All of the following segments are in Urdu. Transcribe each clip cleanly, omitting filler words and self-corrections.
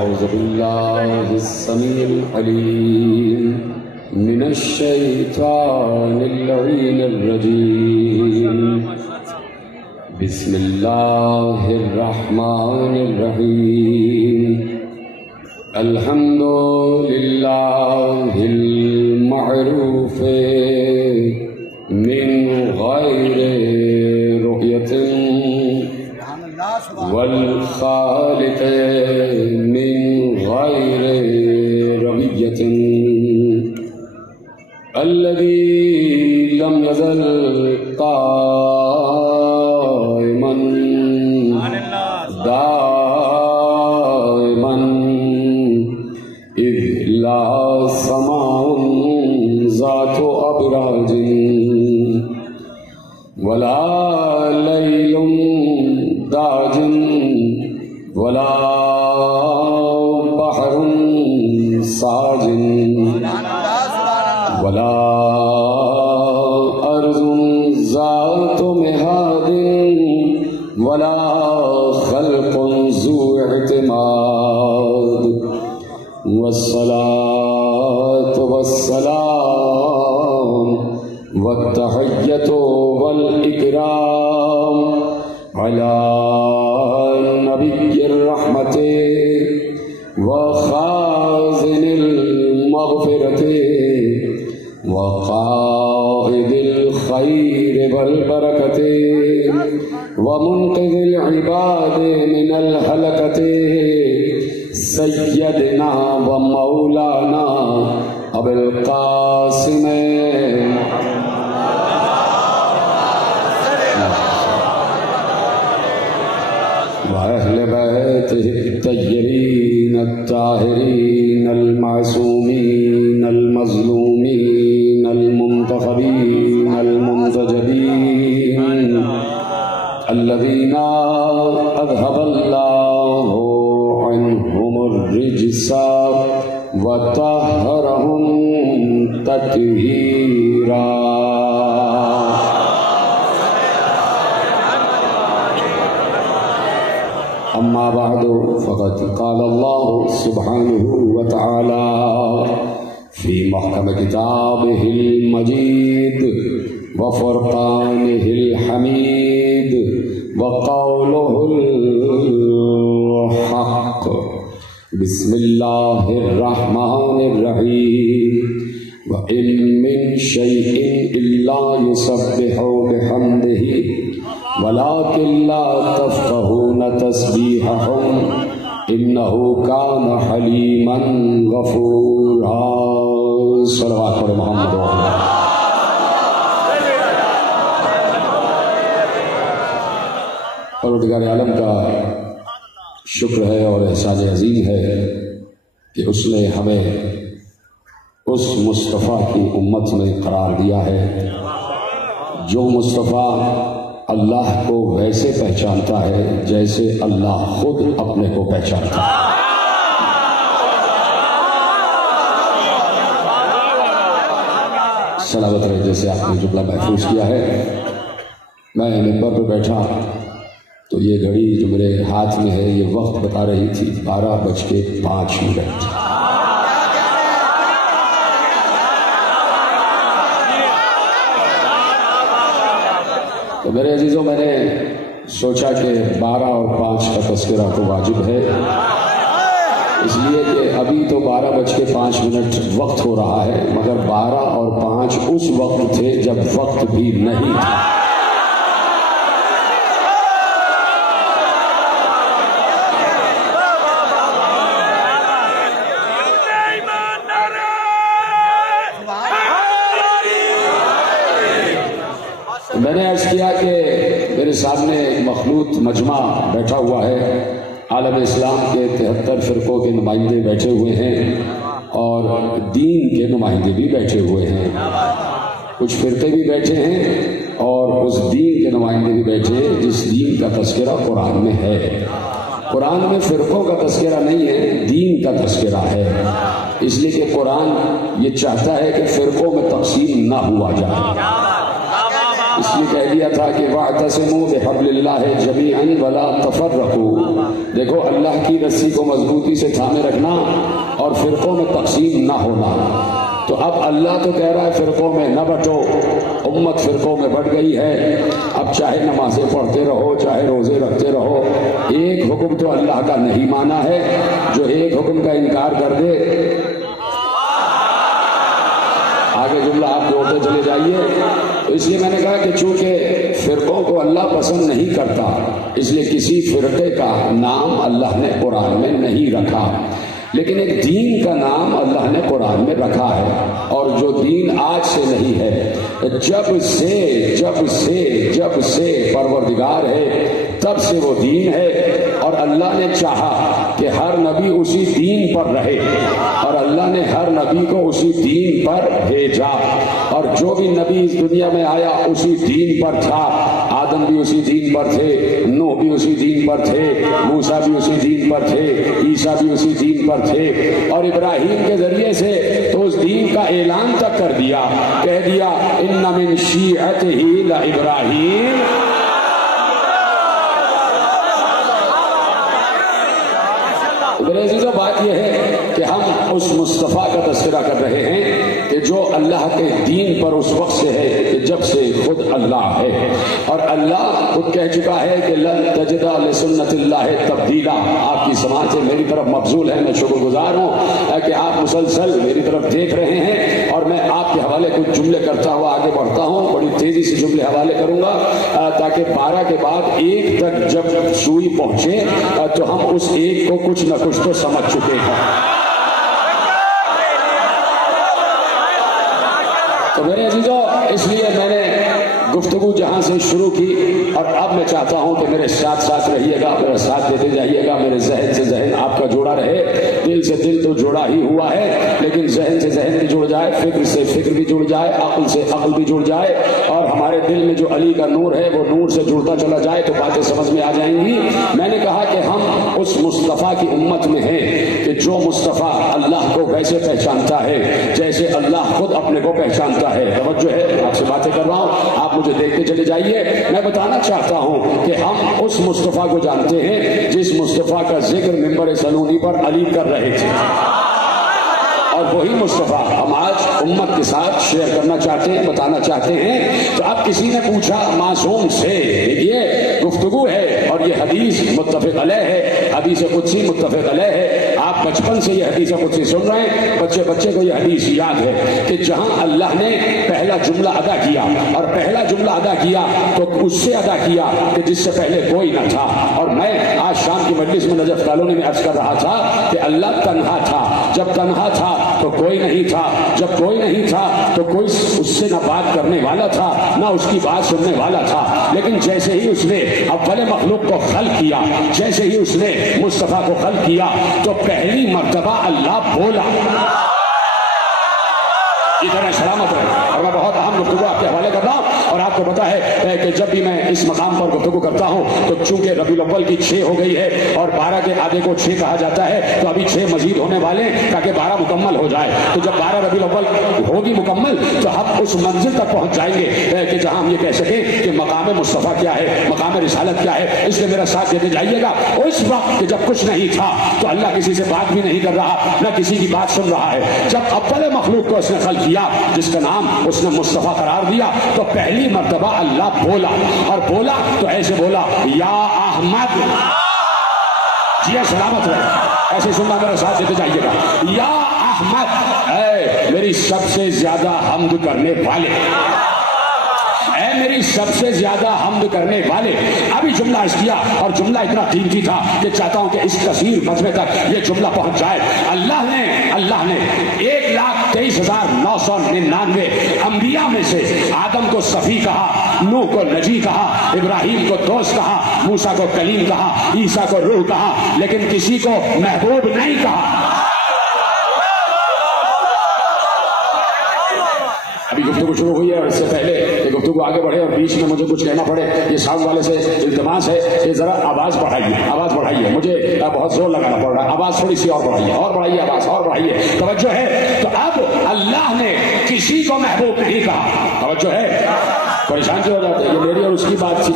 أعوذ بالله السميع العليم من الشيطان اللعين الرجيم بسم الله الرحمن الرحيم الحمد لله المعروف من غير رؤية والخالق من غير ربية الذي لم يزل قائما دائما إذ لا سماء ذات أبراج ولا ليل داج ولا بحر ساج ولا أرض ذات مهاد ولا خلق ذو اعتماد والصلاة والسلام والتحية والإكرام على نبي الرحمة وخازن المغفرة وقائد الخير والبركة ومنقذ العباد من الهلكة سيدنا ومولانا أبي القاسم وأهل بيته الطيبين الطاهرين المعصومين المظلومين المنتخبين المنتجبين الذين أذهب الله عنهم الرجس وطهرهم تطهيرا. أما بعد فقد قال الله سبحانه وتعالى في محكم كتابه المجيد وفرقانه الحميد وقوله الحق بسم الله الرحمن الرحيم وإن من شيء إلا يسبح بحمده ولكن لا تفقهون تسبيحهم إنه كان حليما غفورا. صلوات پر محمد پروردگار عالم کا شکر ہے اور احسان عظیم ہے کہ اس نے ہمیں اس مصطفیٰ کی امت میں قرار دیا ہے جو مصطفیٰ اللہ کو ویسے پہچانتا ہے جیسے اللہ خود اپنے کو پہچانتا ہے. سلامت رہے. جیسے آپ نے جملہ محفوظ کیا ہے، میں منبر پہ بیٹھا تو یہ گھڑی جو میرے ہاتھ میں ہے یہ وقت بتا رہی تھی 12:05. تو میرے عزیزوں، میں نے سوچا کہ 12 اور 5 کا تذکرہ تو واجب ہے، اس لیے کہ ابھی تو 12:05 وقت ہو رہا ہے، مگر 12 اور 5 اس وقت تھے جب وقت بھی نہیں تھا. میں نے عرض کیا کہ میرے سامنے ایک مخلوط مجمع بیٹھا ہوا ہے، عالم اسلام کے 73 فرقوں کے نمائندے بیٹھے ہوئے ہیں اور دین کے نمائندے بھی بیٹھے ہوئے ہیں. کچھ فرقے بھی بیٹھے ہیں اور اس دین کے نمائندے بھی بیٹھے ہیں جس دین کا تذکرہ قرآن میں ہے. قرآن میں فرقوں کا تذکرہ نہیں ہے، دین کا تذکرہ ہے، اس لیے کہ قرآن یہ چاہتا ہے کہ فرقوں میں تقسیم نہ ہوا جائے. اس لیے کہہ دیا تھا کہ واعتصموا بحبل اللہ جمیعا ولا تفرقوا، دیکھو اللہ کی رسی کو مضبوطی سے تھامے رکھنا اور فرقوں میں تقسیم نہ ہونا۔ تو اب اللہ تو کہہ رہا ہے فرقوں میں نہ بٹو، امت فرقوں میں بٹ گئی ہے، اب چاہے نمازیں پڑھتے رہو چاہے روزے رکھتے رہو، ایک حکم تو اللہ کا نہیں مانا ہے، جو ایک حکم کا انکار کر دے، آگے جملہ آپ جوڑتے چلے جائیے۔ تو اس لیے میں نے کہا کہ چونکہ فرقوں کو اللہ پسند نہیں کرتا، اس لیے کسی فرقے کا نام اللہ نے قرآن میں نہیں رکھا، لیکن ایک دین کا نام اللہ نے قرآن میں رکھا ہے، اور جو دین آج سے نہیں ہے، جب سے پروردگار ہے تب سے وہ دین ہے، اور اللہ نے چاہا کہ ہر نبی اسی دین پر رہے، اور اللہ نے ہر نبی کو اسی دین پر بھیجا، اور جو بھی نبی اس دنیا میں آیا اسی دین پر تھا، آدم بھی اسی دین پر تھے، نوح بھی اسی دین پر تھے، موسیٰ بھی اسی دین پر تھے، عیسیٰ بھی اسی دین پر تھے، اور ابراہیم کے ذریعے سے تو اس دین کا اعلان تک کر دیا، کہہ دیا ان من شیعتہ لابراہیم۔ میرے عزیزو، بات یہ ہے کہ ہم اس مصطفیٰ کا تذکرہ کر رہے ہیں کہ جو اللہ کے دین پر اس وقت سے ہے کہ جب سے خود اللہ ہے، اور اللہ خود کہہ چکا ہے کہ لن تجد لسنت اللہ تبدیلا۔ آپ کی سماعتیں میری طرف مبذول ہیں، میں شکر گزار ہوں کہ آپ مسلسل میری طرف دیکھ رہے ہیں، اور میں آپ کے حوالے کچھ جملے کرتا ہوا آگے بڑھتا ہوں، بڑی تیزی سے جملے حوالے کروں گا تاکہ 12 کے بعد 1 تک جب سوئی پہنچے تو ہم اس 1 کو کچھ نہ کچھ تو سمجھ چکے ہیں۔ تو میرے عزیزو، اس لیے میں نے گفتگو جہاں سے شروع کی، اور اب میں چاہتا ہوں کہ میرے ساتھ ساتھ رہیے گا، میرا ساتھ دیتے جائیے گا، میرے ذہن سے ذہن آپ کا جوڑا رہے، دل سے دل تو جوڑا ہی ہوا ہے، لیکن ذہن سے ذہن بھی جڑ جائے، فکر سے فکر بھی جڑ جائے، عقل سے عقل بھی جڑ جائے، اور ہمارے دل میں جو علی کا نور ہے وہ نور سے جڑتا چلا جائے تو باتیں سمجھ میں آ جائیں گی۔ میں نے کہا کہ ہم اس مصطفیٰ کی امت میں ہیں کہ جو مصطفیٰ اللہ کو ویسے پہچانتا ہے جیسے اللہ خود اپنے کو پہچانتا ہے۔ توجہ ہے، آپ سے باتیں کر رہا ہوں، آپ مجھے دیکھتے چلے جائیے۔ میں بتانا چاہتا ہوں کہ ہم اس مصطفیٰ کو جانتے ہیں جس مصطفیٰ کا ذکر منبر سنونی پر علی کر رہے تھے، اور وہی مصطفیٰ ہم آج امت کے ساتھ شیئر کرنا چاہتے ہیں، بتانا چاہتے ہیں۔ تو اب کسی نے پوچھا معصوم سے، یہ گفتگو ہے اور یہ حدیث متفق علیہ ہے، حدیث قدسی متفق علیہ ہے، آپ بچپن سے یہ حدیث قدسی سن رہے ہیں، بچے بچے کو یہ حدیث یاد ہے کہ جہاں اللہ نے پہلا جملہ ادا کیا، اور پہلا جملہ ادا کیا تو اس سے ادا کیا کہ جس سے پہلے کوئی نہ تھا۔ اور میں آج شام کی مجلس میں نجف کالونی میں عرض کر رہا تھا کہ اللہ تنہا تھا، جب تنہا تھا تو کوئی نہیں تھا، جب کوئی نہیں تھا تو کوئی اس سے نہ بات کرنے والا تھا نہ اس کی بات سننے والا تھا، لیکن جیسے ہی اس نے اول مخلوق کو خلق کیا، جیسے ہی اس نے مصطفیٰ کو خلق کیا تو پہلی مرتبہ اللہ بولا۔ ادھر ہے سلامت رہے، اور میں بہت اہم گفتگو آپ کے حوالے کر رہا ہوں، اور آپ کو پتا ہے کہ جب بھی میں اس مقام پر گفتگو کرتا ہوں تو چونکہ ربیع الاول کی 6 ہو گئی ہے اور 12 کے آدھے کو 6 کہا جاتا ہے، تو ابھی 6 مزید ہونے والے ہیں تاکہ 12 مکمل ہو جائے۔ تو جب 12 ربیع الاول ہوگی مکمل تو ہم اس منزل تک پہنچ جائیں گے کہ جہاں ہم یہ کہہ سکیں کہ مقام مصطفیٰ کیا ہے، مقام رسالت کیا ہے۔ اس لیے میرا ساتھ دیتے جائیے گا۔ اس وقت کہ جب کچھ نہیں تھا تو اللہ کسی سے بات بھی نہیں کر رہا، نہ کسی کی بات سن رہا ہے، جب اول مخلوق کو اس نے خلق کیا جس کا نام اس نے مصطفیٰ قرار دیا تو پہلی مرتبہ اللہ بولا، اور بولا تو ایسے بولا یا احمد، جی سلامت رہے، ایسے سننا میرا ساتھ دیتے جائیے گا، یا احمد، اے میری سب سے زیادہ حمد کرنے والے، اے میری سب سے زیادہ حمد کرنے والے۔ ابھی جملہ اس کیا، اور جملہ اتنا قیمتی تھا کہ چاہتا ہوں کہ اس کثیر مجمع تک یہ جملہ پہنچ جائے۔ اللہ نے 1,23,999 انبیاء میں سے آدم کو صفی کہا، نوح کو نجی کہا، ابراہیم کو دوست کہا، موسیٰ کو کلیم کہا، عیسیٰ کو روح کہا، لیکن کسی کو محبوب نہیں کہا۔ ابھی گفتگو شروع ہوئی ہے، اور اس سے پہلے کہ گفتگو آگے بڑھے اور بیچ میں مجھے کچھ کہنا پڑے، یہ ساؤنڈ والے سے التماس ہے کہ ذرا آواز بڑھائیے، مجھے بہت زور لگانا پڑ رہا ہے، آواز تھوڑی سی اور بڑھائیے، آواز اور بڑھائیے، توجہ ہے۔ تو اب اللہ نے کسی کو محبوب نہیں کہا، توجہ ہے، پریشان کیوں ہو جاتے ہیں؟ یہ میری اور اس کی بات تھی،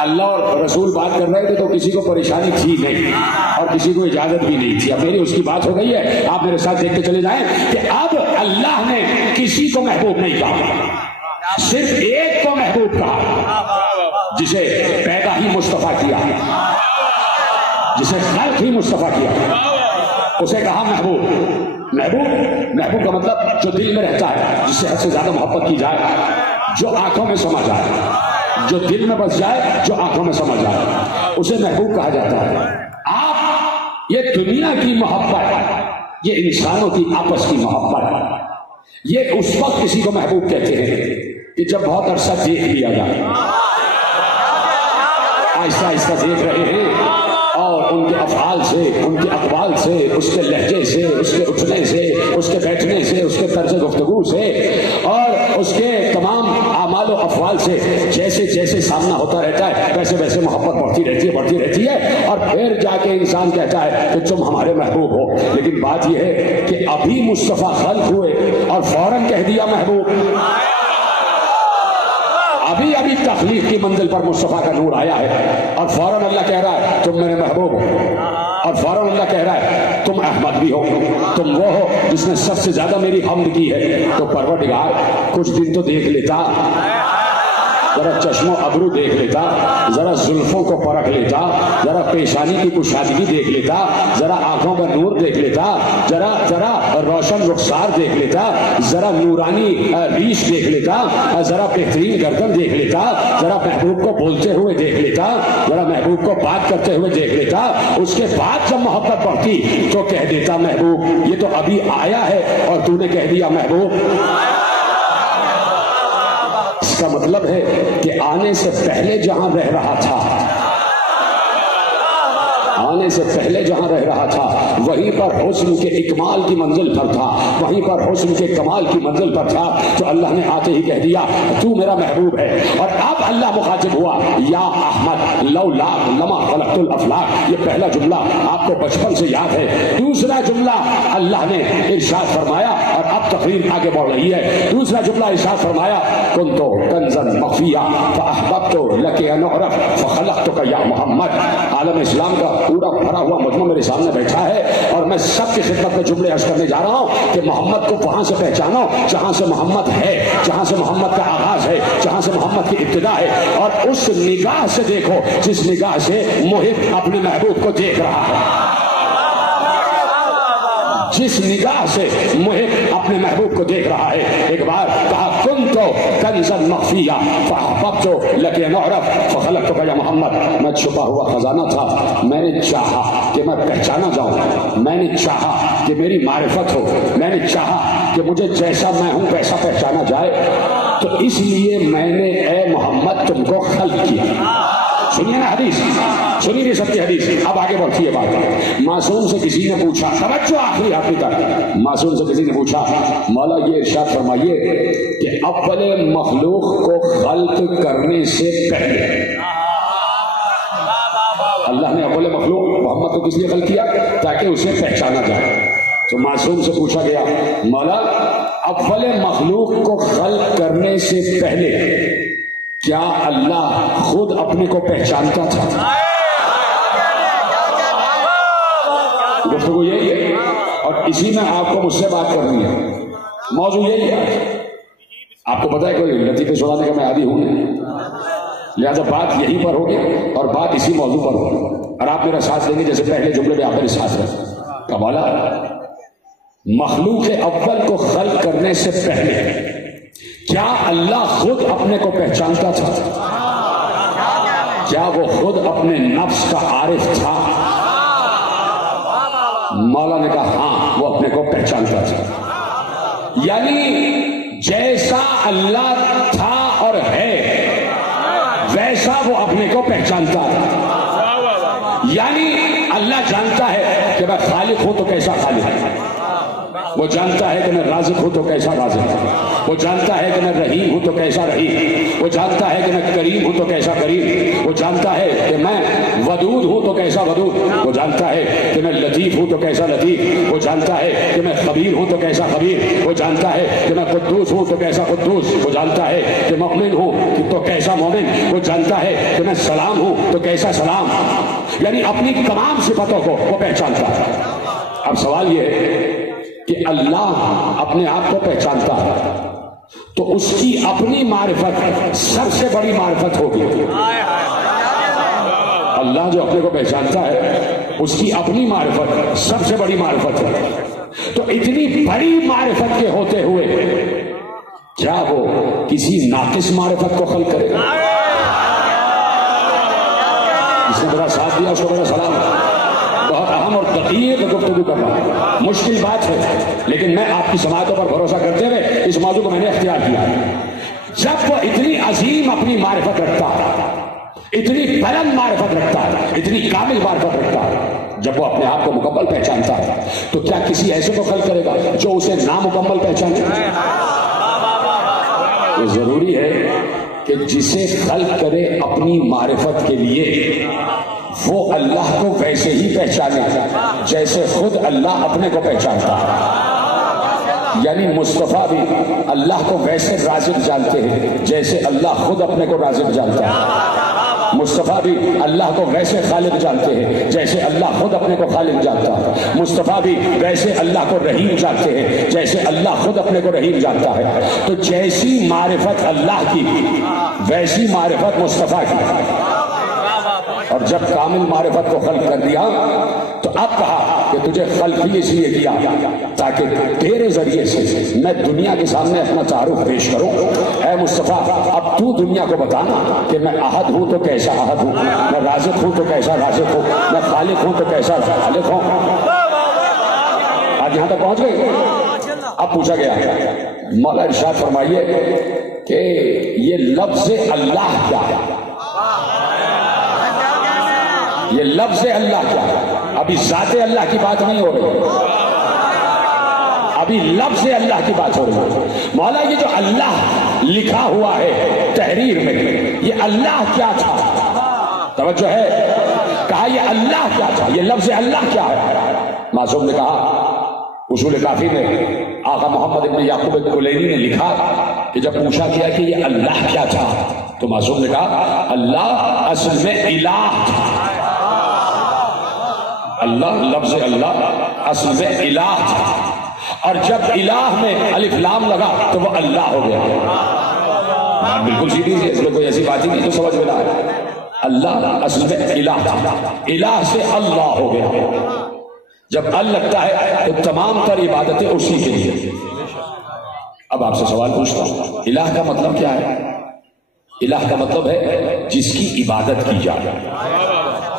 اللہ اور رسول بات کر رہے تھے تو کسی کو پریشانی تھی نہیں اور کسی کو اجازت بھی نہیں تھی. اب میری اس کی بات ہو گئی ہے. آپ میرے ساتھ دیکھتے چلے جائیں کہ اب اللہ نے کسی کو محبوب نہیں کہا، صرف ایک کو محبوب کہا، جسے پیدا ہی مصطفیٰ کیا، جسے خلق ہی مصطفیٰ کیا، اسے کہا محبوب. محبوب کا مطلب جو دل میں رہتا ہے، جس سے حد سے زیادہ محبت کی جائے، جو آنکھوں میں سما جائے، جو دل میں بس جائے، جو آنکھوں میں سما جائے، اسے محبوب کہا جاتا ہے. آپ یہ دنیا کی محبت، یہ انسانوں کی آپس کی محبت، یہ اس وقت کسی کو محبوب کہتے ہیں کہ جب بہت عرصہ دیکھ لیا جائے، آہستہ آہستہ دیکھ رہے ہیں اور ان کے افعال سے، ان کے اقوال سے، اس کے لہجے سے، اس کے اٹھنے سے، اس کے بیٹھنے سے، اس کے طرز گفتگو سے اور اس کے تمام اعمال و افعال سے جیسے جیسے سامنا ہوتا رہتا ہے ویسے ویسے محبت بڑھتی رہتی ہے اور پھر جا کے انسان کہتا ہے کہ تم ہمارے محبوب ہو. لیکن بات یہ ہے کہ ابھی مصطفیٰ خلق ہوئے اور فوراً کہہ دیا محبوب. ابھی تخلیق کی منزل پر مصطفیٰ کا نور آیا ہے اور فوراً اللہ کہہ رہا ہے تم میرے محبوب ہو، اور فوراً اللہ کہہ رہا ہے تم احمد بھی ہو، تم وہ ہو جس نے سب سے زیادہ میری حمد کی ہے. تو پروردگار کچھ دن تو دیکھ لیتا، ذرا چشم و ابرو دیکھ لیتا، ذرا زلفوں کو پرکھ لیتا، ذرا پیشانی کی کشادگی دیکھ لیتا، ذرا آنکھوں کا نور دیکھ لیتا، ذرا روشن رخسار دیکھ لیتا، ذرا نورانی ریش دیکھ لیتا، ذرا بہترین گردن دیکھ لیتا، ذرا محبوب کو بولتے ہوئے دیکھ لیتا، ذرا محبوب کو بات کرتے ہوئے دیکھ لیتا. اس کے بعد جب محبت بڑھتی تو کہہ دیتا محبوب یہ تو ابھی آیا ہے اور تو نے کہہ دیا محبوب. اس کا مطلب ہے کہ آنے سے پہلے جہاں رہ رہا تھا، آنے سے پہلے جہاں رہ رہا تھا وہیں پر حسن کے اکمال کی منزل پر تھا، وہیں پر حسن کے کمال کی منزل پر تھا. تو اللہ نے آتے ہی کہہ دیا تو میرا محبوب ہے. اور اب اللہ مخاطب ہوا یا احمد لولا لما خلقت الافلاک. یہ پہلا جملہ آپ کو بچپن سے یاد ہے. دوسرا جملہ اللہ نے ارشاد فرمایا اور اب تقریر آگے بڑھ رہی ہے. دوسرا جملہ ارشاد فرمایا کنت کنزا مخفیا فاحببت لك ان اعرف فخلقتك یا محمد. عالم اسلام کا پورا بھرا ہوا مجمع میرے سامنے بیٹھا ہے اور میں سب کی خدمت میں جملے عرض کرنے جا رہا ہوں کہ محمد کو وہاں سے پہچانو جہاں سے محمد ہے، جہاں سے محمد کا آغاز ہے، جہاں سے محمد کی ابتدا ہے، اور اس نگاہ سے دیکھو جس نگاہ سے محب اپنے محبوب کو دیکھ رہا ہے. جس نگاہ سے محب اپنے محبوب کو دیکھ رہا ہے. ایک بار کہا کنت کنزا مخفیا فاحببت لك ان اعرف فخلقتك یا محمد. میں چھپا ہوا خزانہ تھا، میں نے چاہا کہ میں پہچانا جاؤں، میں نے چاہا کہ میری معرفت ہو، میں نے چاہا کہ مجھے جیسا میں ہوں ویسا پہچانا جائے. تو اس لیے میں نے اے محمد تم کو خلق کیا. سنیے نا حدیث، سنیے سب کی حدیث. اب آگے بڑھتی ہے بات. معصوم سے کسی نے پوچھا، توجہ آخری آخری تک، معصوم سے کسی نے پوچھا مولا یہ ارشاد فرمائیے کہ اول مخلوق کو خلق کرنے سے پہلے اللہ نے اول مخلوق محمد کو کس لیے خلق کیا؟ تاکہ اسے پہچانا جائے. تو معصوم سے پوچھا گیا مولا اول مخلوق کو خلق کرنے سے پہلے کیا اللہ خود اپنے کو پہچانتا تھا؟ گفتگو یہی ہے اور اسی میں آپ کو مجھ سے بات کرنی ہے. موضوع یہی ہے. آپ کو پتا ہے کوئی لطیفے سنانے کا میں عادی ہوں نہیں، لہذا بات یہیں پر ہوگی اور بات اسی موضوع پر ہوگی اور آپ میرا ساتھ دیں گے جیسے پہلے جملے میں آپ میرے ساتھ رہے. کمالا مخلوق اول کو خلق کرنے سے پہلے کیا اللہ خود اپنے کو پہچانتا تھا؟ کیا وہ خود اپنے نفس کا عارف تھا؟ مولا نے کہا ہاں وہ اپنے کو پہچانتا تھا. یعنی جیسا اللہ تھا اور ہے ویسا وہ اپنے کو پہچانتا تھا. یعنی اللہ جانتا ہے کہ میں خالق ہوں تو کیسا خالق ہے، وہ جانتا ہے کہ میں رازق ہوں تو کیسا رازق ہوں، وہ جانتا ہے کہ میں رحیم ہوں تو کیسا رحیم، وہ جانتا ہے کہ میں کریم ہوں تو کیسا کریم، وہ جانتا ہے کہ میں ودود ہوں تو کیسا ودود، وہ جانتا ہے کہ میں لطیف ہوں تو کیسا لطیف، وہ جانتا ہے کہ میں خبیر ہوں تو کیسا خبیر، وہ جانتا ہے کہ میں قدوس ہوں تو کیسا قدوس، وہ جانتا ہے کہ مؤمن ہوں تو کیسا مومن، وہ جانتا ہے کہ میں سلام ہوں تو کیسا سلام، یعنی اپنی تمام صفتوں کو وہ پہچانتا ہے۔ اب سوال یہ ہے کہ اللہ اپنے آپ کو پہچانتا ہے تو اس کی اپنی معرفت سب سے بڑی معرفت ہوگی۔ اللہ جو اپنے کو پہچانتا ہے اس کی اپنی معرفت سب سے بڑی معرفت ہے، تو اتنی بڑی معرفت کے ہوتے ہوئے کیا وہ کسی ناقص معرفت کو خلق کرے گا؟ جس نے میرا ساتھ دیا اس کو میرا سلام۔ بہت اہم اور دقیق گفتگو کر رہا ہوں، مشکل بات ہے، لیکن میں آپ کی سماعتوں پر بھروسہ کرتے ہوئے اس موضوع کو میں نے اختیار کیا۔ جب وہ اتنی عظیم اپنی معرفت رکھتا ہے، اتنی بلند معرفت رکھتا ہے، اتنی کامل معرفت رکھتا ہے، جب وہ اپنے آپ کو مکمل پہچانتا ہے تو کیا کسی ایسے کو خلق کرے گا جو اسے نامکمل پہچانے؟ یہ ضروری ہے کہ جسے خلق کرے اپنی معرفت کے لیے وہ اللہ کو ویسے ہی پہچانے جیسے خود اللہ اپنے کو پہچانتا ہے، یعنی مصطفیٰ بھی اللہ کو ویسے رازق جانتے ہیں جیسے اللہ خود اپنے کو رازق جانتا ہے، مصطفیٰ بھی اللہ کو ویسے خالق جانتے ہیں جیسے اللہ خود اپنے کو خالق جانتا ہے، مصطفیٰ بھی ویسے اللہ کو رحیم جانتے ہیں جیسے اللہ خود اپنے کو رحیم جانتا ہے۔ تو جیسی معرفت اللہ کی ویسی معرفت مصطفیٰ کی، اور جب کامل معرفت کو خلق کر دیا تو اب کہا کہ تجھے خلق بھی اس لیے کیا تاکہ تیرے ذریعے سے میں دنیا کے سامنے اپنا تعارف پیش کروں۔ اے مصطفیٰ، اب تو دنیا کو بتانا کہ میں احد ہوں تو کیسا احد ہوں، میں رازق ہوں تو کیسا رازق ہوں، میں خالق ہوں تو کیسا خالق ہوں۔ آج یہاں تک پہنچ گئے۔ اب پوچھا گیا مولا ارشاد فرمائیے کہ یہ لفظ اللہ کیا ہے؟ یہ لفظ اللہ کیا ہے؟ ابھی ذات اللہ کی بات نہیں ہو رہی، ابھی لفظ اللہ کی بات ہو رہی ہے۔ مولا یہ جو اللہ لکھا ہوا ہے تحریر میں، یہ اللہ کیا تھا؟ توجہ ہے، کہا یہ اللہ کیا تھا، یہ لفظ اللہ کیا ہے؟ معصوم نے کہا اصول کافی میں آقا محمد ابن یعقوب الکلینی نے لکھا کہ جب پوچھا گیا کہ یہ اللہ کیا تھا تو معصوم نے کہا اللہ اصل میں الہ تھا۔ اللہ لفظ اللہ اصل میں الہ تھا، اور جب الہ میں الف لام لگا تو وہ اللہ ہو گیا۔ بالکل سیدھی ہے، اس میں کوئی ایسی بات ہی نہیں جو سمجھ میں نہ آئے۔ اللہ اصل میں الہ تھا، الہ سے اللہ ہو گیا۔ جب ال لگتا ہے تو تمام تر عبادتیں اسی کے لیے۔ اب آپ سے سوال پوچھتا ہوں، الہ کا مطلب کیا ہے؟ الہ کا مطلب ہے جس کی عبادت کی جائے،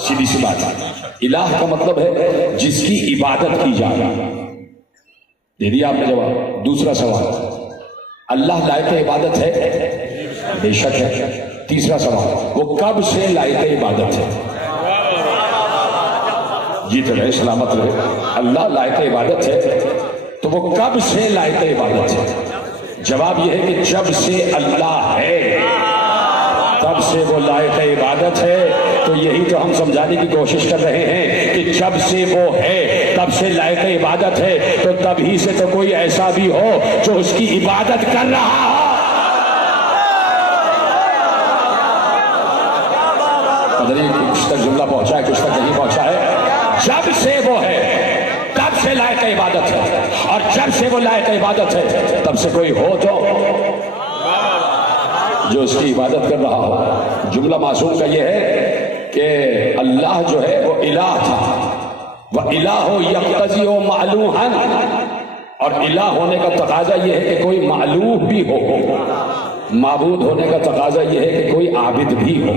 سیدھی سی بات ہے۔ الہ کا مطلب ہے جس کی عبادت کی جائے۔ دے دیا آپ نے جواب۔ دوسرا سوال، اللہ لائق عبادت ہے؟ بے شک ہے۔ تیسرا سوال، وہ کب سے لائق عبادت ہے؟ جیت رہے، سلامت رہے۔ اللہ لائق عبادت ہے تو وہ کب سے لائق عبادت ہے؟ جواب یہ ہے کہ جب سے اللہ ہے تب سے وہ لائق عبادت ہے۔ تو یہی تو ہم سمجھانے کی کوشش کر رہے ہیں کہ جب سے وہ ہے تب سے لائق عبادت ہے، تو تبھی سے تو کوئی ایسا بھی ہو جو اس کی عبادت کر رہا ہو۔ کچھ تک جملہ پہنچا ہے، کچھ تک نہیں پہنچا ہے۔ جب سے وہ ہے تب سے لائق عبادت ہے، اور جب سے وہ لائق عبادت ہے تب سے کوئی ہو تو جو اس کی عبادت کر رہا ہو۔ جملہ معصوم کا یہ ہے کہ اللہ جو ہے وہ الہ تھا، وہ الہ یقتضی معلوہا، اور الہ ہونے کا تقاضا یہ ہے کہ کوئی معلوہ بھی ہو، معبود ہونے کا تقاضا یہ ہے کہ کوئی عابد بھی ہو۔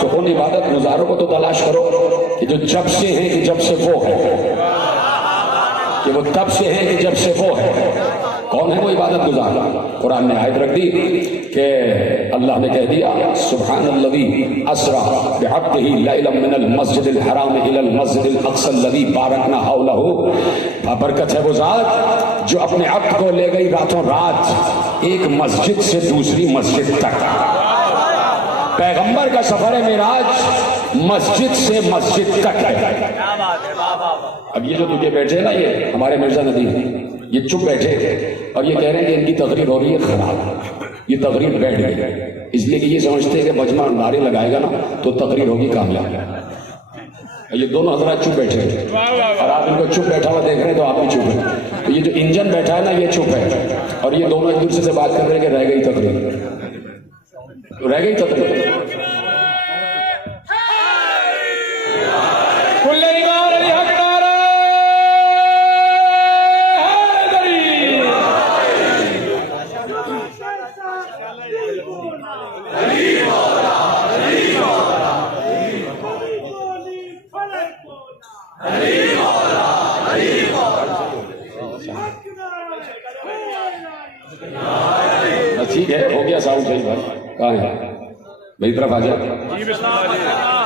تو ان عبادت گزاروں کو تو تلاش کرو کہ جو جب سے ہیں کہ جب سے وہ ہے، کہ وہ تب سے ہیں کہ جب سے وہ ہے۔ کون ہے وہ عبادت گزار؟ قرآن نے آیت رکھ دی کہ اللہ نے کہہ دیا سبحان الذی اسرا بعبدہ لیلا من المسجد الحرام الی المسجد الاقصی الذی بارکنا حولہ، برکت ہے وہ ذات جو اپنے عبد کو لے گئی راتوں رات ایک مسجد سے دوسری مسجد تک۔ پیغمبر کا سفر معراج مسجد سے مسجد تک ہے۔ اب یہ جو تجھے بیٹھے نا یہ ہمارے مرزا ندیم یہ چپ بیٹھے اور یہ کہہ رہے ہیں کہ ان کی تقریر ہو رہی ہے خراب، یہ تقریر بیٹھ گئی اس لیے کہ یہ سمجھتے ہیں کہ مجمع نعرے لگائے گا نا تو تقریر ہوگی کامیاب۔ یہ دونوں حضرات چپ بیٹھے اور آپ ان کو چپ بیٹھا ہوا دیکھ رہے ہیں تو آپ بھی چپ ہیں۔ تو یہ جو انجن بیٹھا ہے نا یہ چپ ہے اور یہ دونوں ایک دوسرے سے بات کر رہے ہیں کہ رہ گئی تقریر، رہ گئی تقریر۔ ٹھیک ہے ہو گیا ساؤنڈ صحیح بھائی، کہاں ہے میری طرف آ جائے۔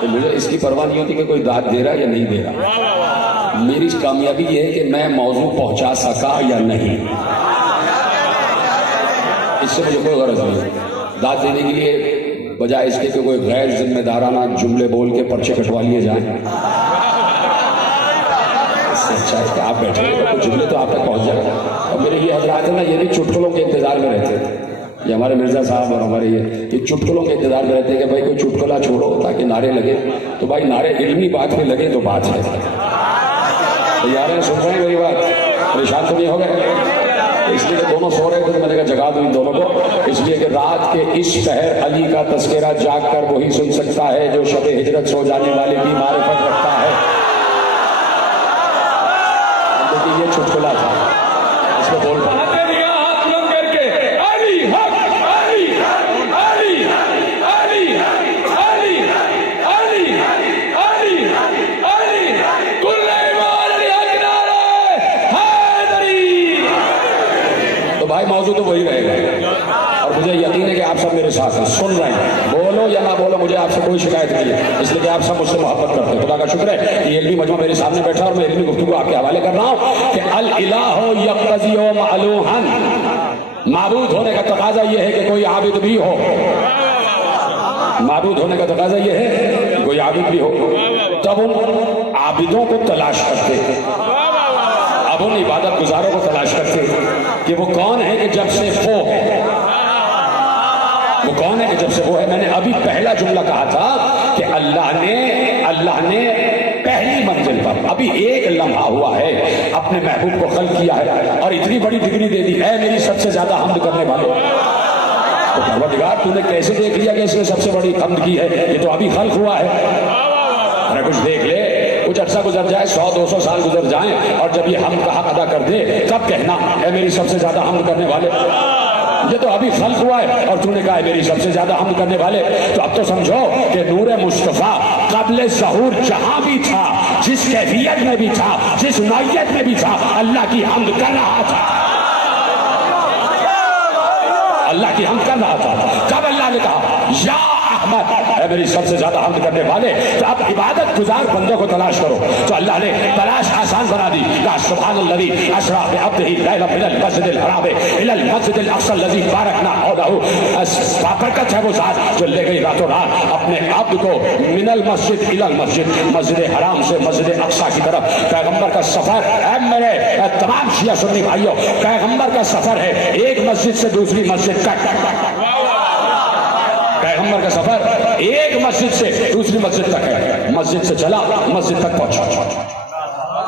تو مجھے اس کی پرواہ نہیں ہوتی کہ کوئی داد دے رہا یا نہیں دے رہا، میری کامیابی یہ ہے کہ میں موضوع پہنچا سکا یا نہیں، اس سے مجھے کوئی غرض نہیں۔ داد دینے کے لیے بجائے اس کے کہ کوئی غیر ذمہ دارانہ جملے بول کے پرچے کٹوا لیے جائیں، اس سے اچھا ہے کہ آپ بیٹھے کچھ جملے تو آپ تک پہنچ جائیں۔ اور میرے یہ حضرات ہیں نا یہ بھی چٹکلوں کے انتظار میں رہتے ہیں، یہ ہمارے مرزا صاحب اور ہمارے یہ چٹکلوں کے انتظار میں رہتے ہیں کہ بھائی کوئی چٹکلا چھوڑو تاکہ نعرے لگے، تو بھائی نعرے علمی بات پہ لگے تو بات ہے۔ یار سن رہے ہیں میری بات، پریشان تو نہیں ہو گئے؟ اس لیے کہ دونوں سو رہے تھے تو میں نے کہا جگا دوں ان دونوں کو، اس لیے کہ رات کے اس پہر علی کا تذکرہ جاگ کر وہی سن سکتا ہے جو شب ہجرت سو جانے والے کی معرفت رکھتا ہے۔ لیکن یہ چٹکلا تھا، اس میں بول پڑا موضوع تو وہی رہے گا اور مجھے یقین ہے کہ آپ سب میرے ساتھ ہیں، سن رہے ہیں، بولو یا نہ بولو مجھے آپ سے کوئی شکایت نہیں ہے، اس لیے کہ آپ سب مجھ سے محبت کرتے ہیں۔ خدا کا شکر ہے کہ علمی مجمع میرے سامنے بیٹھا اور میں علمی گفتگو آپ کے حوالے کر رہا ہوں کہ الالہ یقتضی معلوہا، معبود ہونے کا تقاضا یہ ہے کہ کوئی عابد بھی ہو، معبود ہونے کا تقاضا یہ ہے کہ کوئی عابد بھی ہو، تب ان عابدوں کو تلاش کرتے ہیں، اب ان عبادت گزاروں کو تلاش کرتے کہ وہ کون ہے کہ جب سے وہ ہے، وہ کون ہے کہ جب سے وہ ہے۔ میں نے ابھی پہلا جملہ کہا تھا کہ اللہ نے پہلی منزل پر ابھی ایک لمحہ ہوا ہے اپنے محبوب کو خلق کیا ہے اور اتنی بڑی ڈگری دے دی، اے میری سب سے زیادہ حمد کرنے والے۔ تو پروردگار تو نے کیسے دیکھ لیا کہ اس نے سب سے بڑی حمد کی ہے؟ یہ تو ابھی خلق ہوا ہے، ارے کچھ دیکھ لے، کچھ عرصہ گزر جائے، 100-200 سال گزر جائیں اور جب یہ حمد کا حق ادا کر دے تب کہنا اے میری سب سے زیادہ حمد کرنے والے۔ یہ تو ابھی خلق ہوا ہے اور تو نے کہا ہے میری سب سے زیادہ حمد کرنے والے، تو اب تو سمجھو کہ نور مصطفیٰ قبل ظہور جہاں بھی تھا، جس کیفیت میں بھی تھا، جس نوعیت میں بھی تھا، اللہ کی حمد کر رہا تھا، اللہ کی حمد کر رہا تھا۔ کب اللہ نے کہا یا احمد اے میری سب سے زیادہ حمد کرنے والے، تو اب عبادت گزار بندوں کو تلاش کرو، تو اللہ نے تلاش آسان بنا دی۔ لا سبحان الذی اسریٰ بعبدہ لیلا من المسجد الحرام الی المسجد الاقصی الذی بارکنا حولہ، برکت ہے وہ ذات جو لے گئی راتوں رات اپنے عبد کو من المسجد الی المسجد، مسجد حرام سے مسجد اقصی کی طرف۔ پیغمبر کا سفر، اے میرے تمام شیعہ سنی بھائیوں، پیغمبر کا سفر ہے ایک مسجد سے دوسری مسجد تک، پیغمبر کا سفر ایک مسجد سے دوسری مسجد تک ہے، مسجد سے چلا مسجد تک پہنچا،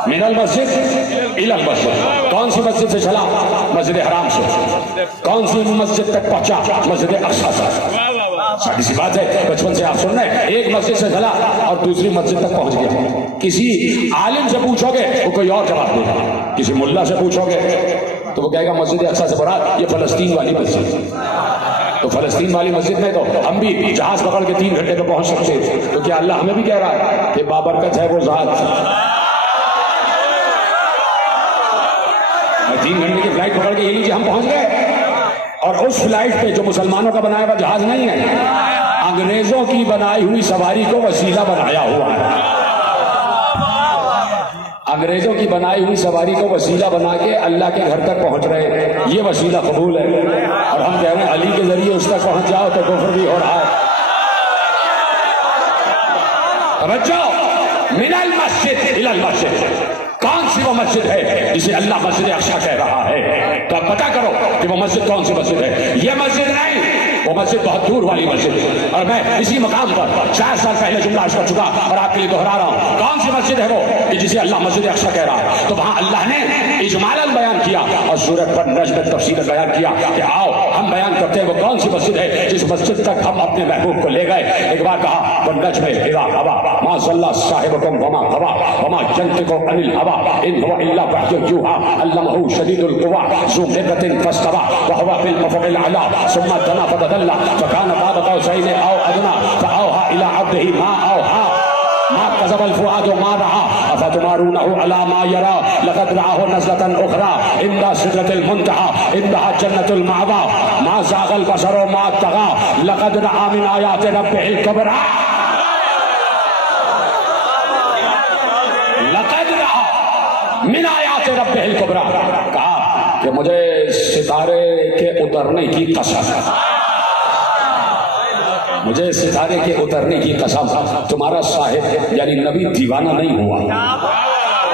من المسجد الی المسجد۔ کون سی مسجد سے چلا؟ مسجد حرام سے۔ کون سی مسجد تک پہنچا؟ مسجد اقصی سے۔ سادی سی بات ہے، بچپن سے آپ سن رہے ہیں، ایک مسجد سے چلا اور دوسری مسجد تک پہنچ گیا۔ کسی عالم سے پوچھو گے وہ کوئی اور جواب دے گا، کسی ملا سے پوچھو گے تو وہ کہے گا مسجد اقصی سے مراد یہ فلسطین والی مسجد۔ تو فلسطین والی مسجد میں تو ہم بھی جہاز پکڑ کے 3 گھنٹے میں پہنچ سکتے ہیں، تو کیا اللہ ہمیں بھی کہہ رہا ہے کہ بابرکت ہے وہ ذات؟ 3 گھنٹے کی فلائٹ پکڑ کے یہ لیجیے ہم پہنچ گئے، اور اس فلائٹ پہ جو مسلمانوں کا بنایا ہوا جہاز نہیں ہے، انگریزوں کی بنائی ہوئی سواری کو وسیلہ بنایا ہوا ہے. انگریزوں کی بنائی ہوئی سواری کو وسیلہ بنا کے اللہ کے گھر تک پہنچ رہے ہیں. یہ وسیلہ قبول ہے. اور ہم کہہ رہے ہیں علی کے ذریعے اس تک پہنچ جاؤ تو کفر بھی ہو رہا ہے. توجہ، من المسجد الی المسجد، کون سی وہ مسجد ہے جسے اللہ مسجد اقصی کہہ رہا ہے؟ تو آپ پتہ کرو کہ وہ مسجد کون سی مسجد ہے. یہ مسجد نہیں، وہ مسجد بہت دور والی مسجد. اور میں اسی مقام پر 4 سال پہلے جملہ عرض کر چکا اور آپ کے لیے دہرا رہا ہوں. کون سی مسجد ہے وہ کہ جسے اللہ مسجد اقصی کہہ رہا ہے؟ تو وہاں اللہ نے اجمالاً بیان کیا اور سورۃ النجم میں تفصیل بیان کیا کہ آؤ ہم بیان کرتے ہیں وہ کون سی مسجد ہے جس مسجد تک ہم اپنے محبوب کو لے گئے. ایک بار کہا والنجم اذا ہوا ما ضل صاحبکم وما غوی وما ینطق عن الہوی ان هو الا وحی یوحی علمہ شدید القوی ذو مرۃ فاستوی وهو بالافق الاعلی ثم دنا فتدلی فکان قاب قوسین او ادنی فاوحی الی عبده ما اوحی ما كذب الفؤاد ما رأى افتمارونه على ما يرى لقد رآه نزلة اخرى عند سدرة المنتهى عندها جنة المأوى ما زاغ البصر وما طغى لقد رأى من آيات ربه الكبرى لقد رأى من آیات ربه الكبرى. کہا کہ مجھے ستارے کے اترنے کی قسم، مجھے ستارے کے اترنے کی قسم، تمہارا صاحب یعنی نبی دیوانہ نہیں ہوا.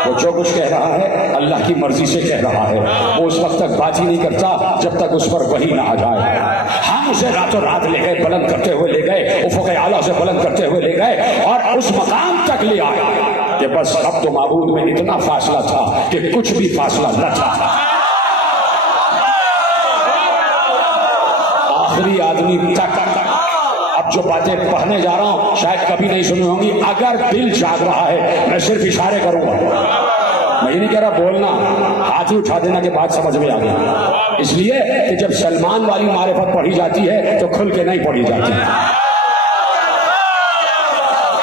وہ جو کچھ کہہ رہا ہے اللہ کی مرضی سے کہہ رہا ہے. وہ اس وقت تک بات ہی نہیں کرتا جب تک اس پر وحی نہ آ جائے. ہم اسے راتوں رات لے گئے، بلند کرتے ہوئے لے گئے، افق اعلیٰ سے بلند کرتے ہوئے لے گئے اور اس مقام تک لے آئے کہ بس اب تو معبود میں اتنا فاصلہ تھا کہ کچھ بھی فاصلہ نہ تھا. آخری آدمی تک اب جو باتیں پڑھنے جا رہا ہوں شاید کبھی نہیں سنی ہوں گی. اگر دل جاگ رہا ہے میں صرف اشارے کروں گا، میں یہ نہیں کہہ رہا بولنا، ہاتھ ہی اٹھا دینا کہ بات سمجھ میں آ گئی. اس لیے کہ جب سلمان والی معرفت پڑھی جاتی ہے تو کھل کے نہیں پڑھی جاتی.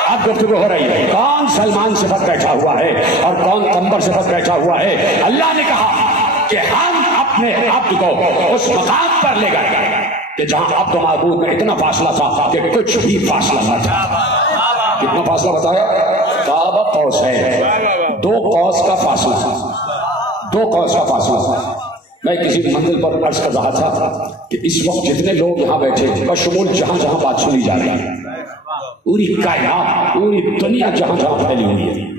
اب گفتگو ہو رہی ہے کون سلمان صفت بیٹھا ہوا ہے اور کون قمبر صفت بیٹھا ہوا ہے. اللہ نے کہا کہ ہم اپنے عبد کو اس مقام پر لے گئے کہ جہاں عبد و معبود میں اتنا فاصلہ تھا کہ کچھ بھی فاصلہ نہ تھا. کتنا فاصلہ بتایا؟ قاب قوسین، 2 قوس کا فاصلہ، 2 قوس کا فاصلہ. میں کسی منزل پر عرض کر رہا تھا کہ اس وقت جتنے لوگ یہاں بیٹھے بشمول جہاں جہاں بات سنی جا رہی ہے، پوری کائنات، پوری دنیا جہاں جہاں پھیلی ہوئی ہے،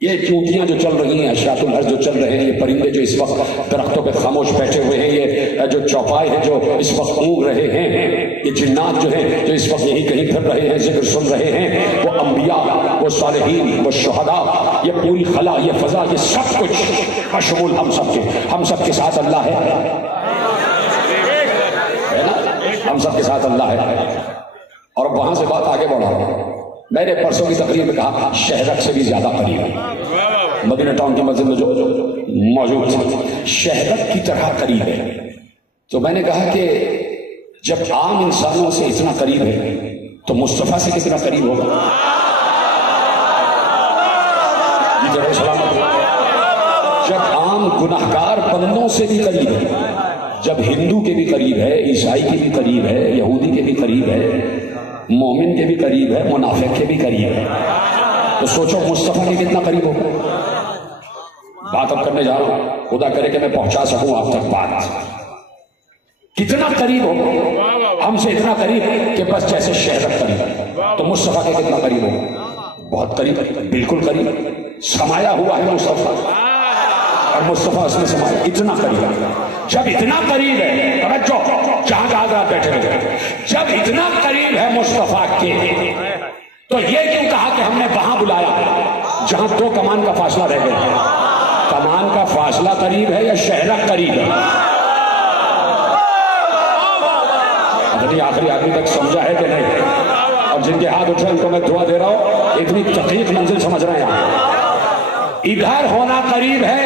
یہ چونٹیاں جو چل رہی ہیں، اشیاء الارض جو چل رہے ہیں، یہ پرندے جو اس وقت درختوں پہ خاموش بیٹھے ہوئے ہیں، یہ جو چوپائے ہیں جو اس وقت اونگ رہے ہیں، یہ جنات جو ہیں جو اس وقت یہی کہیں پھر رہے ہیں، ذکر سن رہے ہیں، وہ انبیاء، وہ صالحین، وہ شہداء، یہ پوری خلا، یہ فضا، یہ سب کچھ بشمول ہم سب کے ساتھ اللہ ہے نا؟ ہم سب کے ساتھ اللہ ہے. اور وہاں سے بات آگے بڑھا رہا ہوں. میں نے پرسوں کی تقریر میں کہا شہرک سے بھی زیادہ قریب ہے. مدینہ ٹاؤن کی مسجد میں جو موجود تھا شہرک کی طرح قریب ہے. تو میں نے کہا کہ جب عام انسانوں سے اتنا قریب ہے تو مصطفیٰ سے کتنا قریب ہوگا. جب عام گناہگار بندوں سے بھی قریب ہے، جب ہندو کے بھی قریب ہے، عیسائی کے بھی قریب ہے، یہودی کے بھی قریب ہے، مومن کے بھی قریب ہے، منافق کے بھی قریب ہے، تو سوچو مصطفیٰ کے کتنا قریب ہوگا. بات اب کرنے جا رہا ہوں، خدا کرے کہ میں پہنچا سکوں آپ تک بات. کتنا قریب ہوگا ہم سے، اتنا قریب کہ بس جیسے شہرک قریب ہے. تو مصطفیٰ کے کتنا قریب ہوگا؟ بہت قریب، بالکل قریب. سمایا ہوا ہے مصطفیٰ اور مصطفیٰ اس میں سمایا، اتنا قریب ہے. جب اتنا قریب ہے، توجہ جہاں جہاں بیٹھے ہوئے، جب اتنا قریب ہے مصطفیٰ کے، تو یہ کیوں کہا کہ ہم نے وہاں بلایا جہاں 2 کمان کا فاصلہ رہ گیا؟ کمان کا فاصلہ قریب ہے یا شہرک قریب ہے؟ اپنی آخری آدمی تک سمجھا ہے کہ نہیں؟ اور جن کے ہاتھ اٹھے ان کو میں دعا دے رہا ہوں، اتنی تحقیق منزل سمجھ رہے ہیں. ادھر ہونا قریب ہے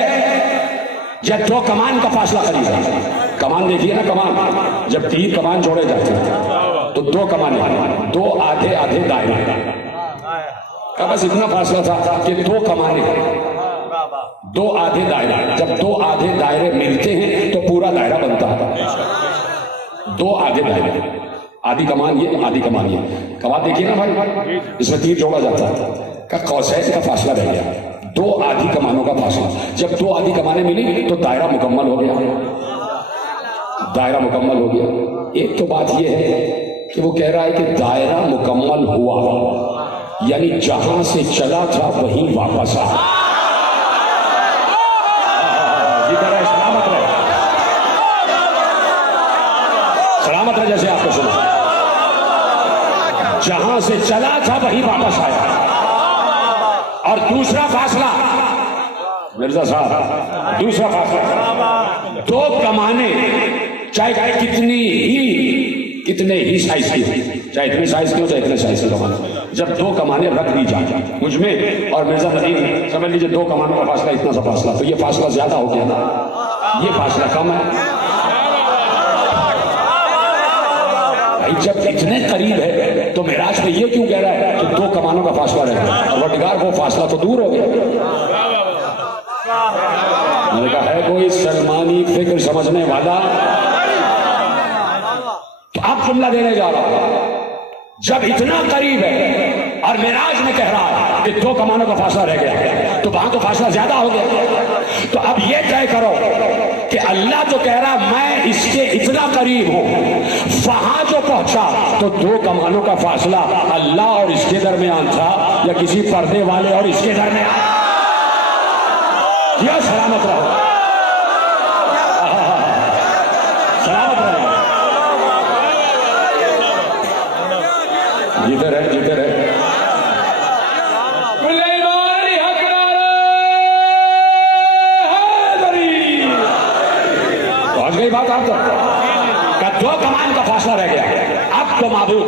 یا 2 کمان کا فاصلہ قریب ہے؟ کمان دیکھیے نا، کمان جب 3 کمان جوڑے جاتے ہیں تو 2 کمان، 2 آدھے دائرے کا بس اتنا فاصلہ تھا کہ 2 کمانے، 2 آدھے دائرے. جب 2 آدھے دائرے ملتے ہیں تو پورا دائرہ بنتا ہے. دو آگے دائرے، آدھی کمان یہ آدھی کمان یہ، کمان دیکھیے نا بھائی، اس میں تیر جوڑا جاتا ہے کہ قوسین کا فاصلہ رہ گیا، دو آدھی کمانوں کا فاصلہ، جب دو آدھی کمانیں ملی تو دائرہ مکمل ہو گیا، دائرہ مکمل ہو گیا۔ ایک تو بات یہ ہے کہ وہ کہہ رہا ہے کہ دائرہ مکمل ہوا، یعنی جہاں سے چلا تھا وہیں واپس آ، یہ کہہ رہا ہے سلامت رہے، سلامت رہے، جیسے آپ کو سنا، جہاں سے چلا تھا وہیں واپس آیا۔ اور دوسرا فاصلہ مرزا صاحب، دوسرا فاصلہ، دو کمانے چاہے کتنے ہی سائز کی ہو، چاہے اتنے سائز کی ہو چاہے اتنے سائز کی کمانے، جب دو کمانے رکھ دی جائیں مجھ میں اور مرزا ندیم، سمجھ لیجیے دو کمانوں کا فاصلہ اتنا سا فاصلہ، تو یہ فاصلہ زیادہ ہو گیا نا، یہ فاصلہ کم ہے بھائی۔ جب اتنے قریب ہے تو معراج میں یہ کیوں کہہ رہا ہے کہ دو کمانوں کا فاصلہ رہ گیا، اور وڈگار وہ فاصلہ تو دور ہو گیا۔ میں نے کہا ہے کوئی سلمانی فکر سمجھنے والا؟ تو آپ جملہ دینے جا رہا ہوں، جب اتنا قریب ہے اور معراج میں کہہ رہا ہے کہ دو کمانوں کا فاصلہ رہ گیا، تو وہاں تو فاصلہ زیادہ ہو گیا۔ تو اب یہ طے کرو کہ اللہ تو کہہ رہا میں اس کے اتنا قریب ہوں، وہاں جو پہنچا تو دو کمانوں کا فاصلہ اللہ اور اس کے درمیان تھا یا کسی پردے والے اور اس کے درمیان؟ یا سلامت رہو، سلامت رہو، جیتے رہے، جیتے رہے۔ پہنچ گئی بات آپ تک کہ دو کمان کا فاصلہ رہ گیا، اب تو معبود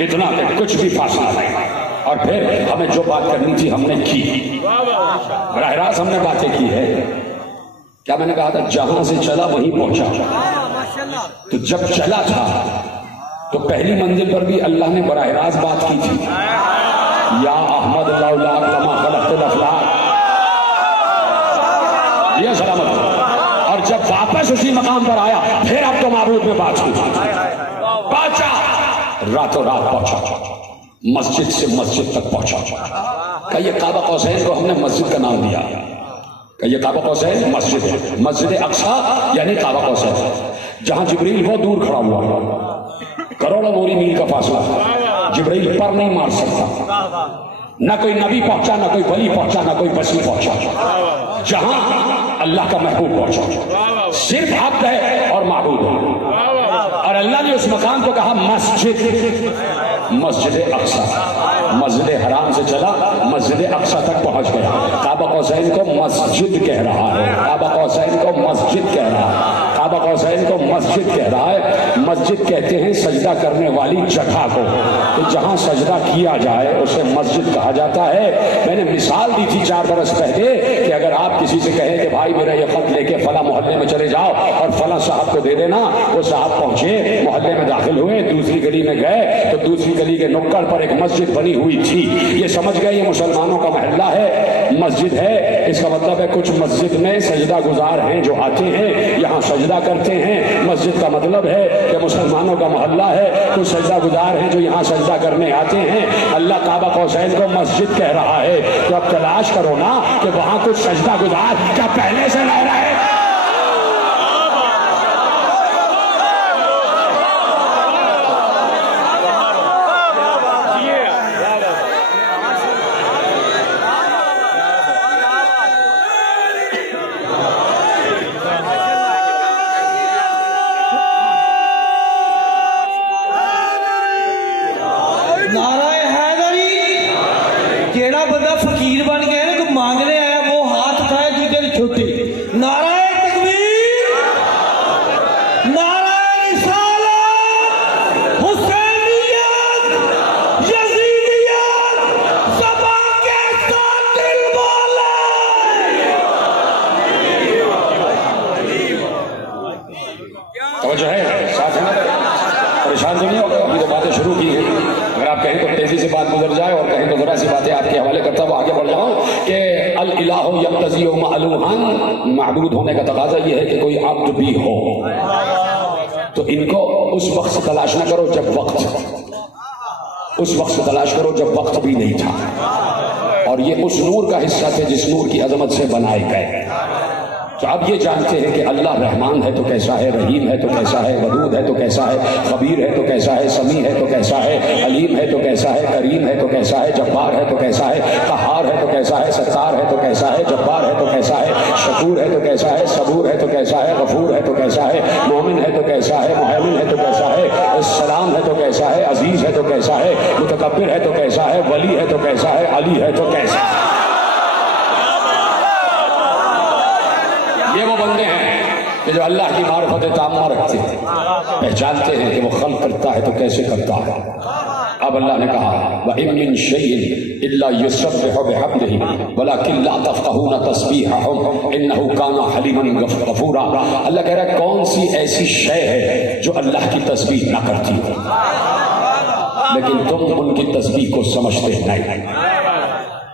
اتنا کہ کچھ بھی فاصلہ نہیں۔ اور پھر ہمیں جو بات کرنی تھی ہم نے کی، براہ راست ہم نے باتیں کی ہے۔ کیا میں نے کہا تھا جہاں سے چلا وہیں پہنچا، تو جب چلا تھا تو پہلی منزل پر بھی اللہ نے براہ راست بات کی تھی، یا احمد لولا کما خلقت الافلاک، یہ سلامت۔ اور جب واپس اسی مقام پر آیا پھر اب تو معبود میں بات ہوئی، پہنچا، راتوں رات پہنچا، مسجد سے مسجد تک پہنچا۔ کہ یہ کعبہ قوسین کو ہم نے مسجد کا نام دیا، کہ یہ کعبہ قوسین مسجد ہے، مسجد اقصی یعنی کعبہ قوسین، جہاں جبریل وہ دور کھڑا ہوا، کروڑوں نوری میل کا فاصلہ، جبریل پر نہیں مار سکتا، نہ کوئی نبی پہنچا، نہ کوئی ولی پہنچا، نہ کوئی وسیع پہنچا، جہاں اللہ کا محبوب پہنچا، صرف عبد ہے اور معبود ہے۔ اور اللہ نے اس مقام کو کہا مسجد، مسجد اقصی، مسجد حرام سے چلا مسجد اقصی تک پہنچ گیا۔ کعبہ قوسین کو مسجد کہہ رہا ہے، کعبہ قوسین کو مسجد کہہ رہا ہے، کعبہ قوسین کو مسجد کہہ رہا ہے۔ مسجد کہتے ہیں سجدہ کرنے والی جگہ کو، تو جہاں سجدہ کیا جائے اسے مسجد کہا جاتا ہے۔ میں نے مثال دی تھی 4 برس پہلے کہ اگر آپ کسی سے کہیں کہ بھائی میرا یہ خط لے کے فلاں محلے میں چلے جاؤ اور فلاں صاحب کو دے دینا، وہ صاحب پہنچے، محلے میں داخل ہوئے، دوسری گلی میں گئے تو دوسری گلی کے نکڑ پر ایک مسجد بنی ہوئی تھی، یہ سمجھ گئے یہ مسلمانوں کا محلہ ہے، مسجد ہے۔ اس کا مطلب ہے کچھ مسجد میں سجدہ گزار ہیں جو آتے ہیں یہاں سجدہ کرتے ہیں، مسجد کا مطلب ہے کہ مسلمانوں کا محلہ ہے، کچھ سجدہ گزار ہیں جو یہاں سجدہ کرنے آتے ہیں۔ اللہ کعبہ قوسین کو مسجد کہہ رہا ہے، تو اب تلاش کرو نا کہ وہاں کچھ سجدہ گزار کیا پہلے سے رہ رہے ہیں؟ معبود ہونے کا تقاضا یہ ہے کہ کوئی عبد بھی ہو، تو ان کو اس وقت سے تلاش نہ کرو جب وقت، اس وقت سے تلاش کرو جب وقت بھی نہیں تھا، اور یہ اس نور کا حصہ تھے جس نور کی عظمت سے بنائے گئے۔ تو اب یہ جانتے ہیں کہ اللہ رحمان ہے تو کیسا ہے، رحیم ہے تو کیسا ہے، ودود ہے تو کیسا ہے، خبیر ہے تو کیسا ہے، سمیع ہے تو کیسا ہے، علیم ہے تو کیسا ہے، کریم ہے تو کیسا ہے، جبار ہے تو کیسا ہے، قہار ہے تو کیسا ہے، ستار ہے تو کیسا ہے، جبار ہے تو کیسا ہے، شکور ہے تو کیسا ہے، صبور ہے تو کیسا ہے، غفور ہے تو کیسا ہے، مومن ہے تو کیسا ہے، مہیمن ہے تو کیسا ہے، السلام ہے تو کیسا ہے، عزیز ہے تو کیسا ہے، متکبر ہے تو کیسا ہے، ولی ہے تو کیسا ہے، علی ہے تو کیسا ہے۔ یہ وہ بندے ہیں کہ جو اللہ کی معرفت تامہ رکھتے ہیں، پہچانتے ہیں کہ وہ خلق کرتا ہے تو کیسے کرتا ہے۔ اب اللہ نے کہا وَإِن مِّن شَيْءٍ إِلَّا يُسَبِّحُ بِحَمْدِهِ وَلَكِن لَّا تَفْقَهُونَ تَسْبِيحَهُمْ إِنَّهُ كَانَ حَلِيمًا غَفُورًا۔ اللہ کہہ رہا ہے کون سی ایسی شے ہے جو اللہ کی تسبیح نہ کرتی ہو، لیکن تم ان کی تسبیح کو سمجھتے نہیں۔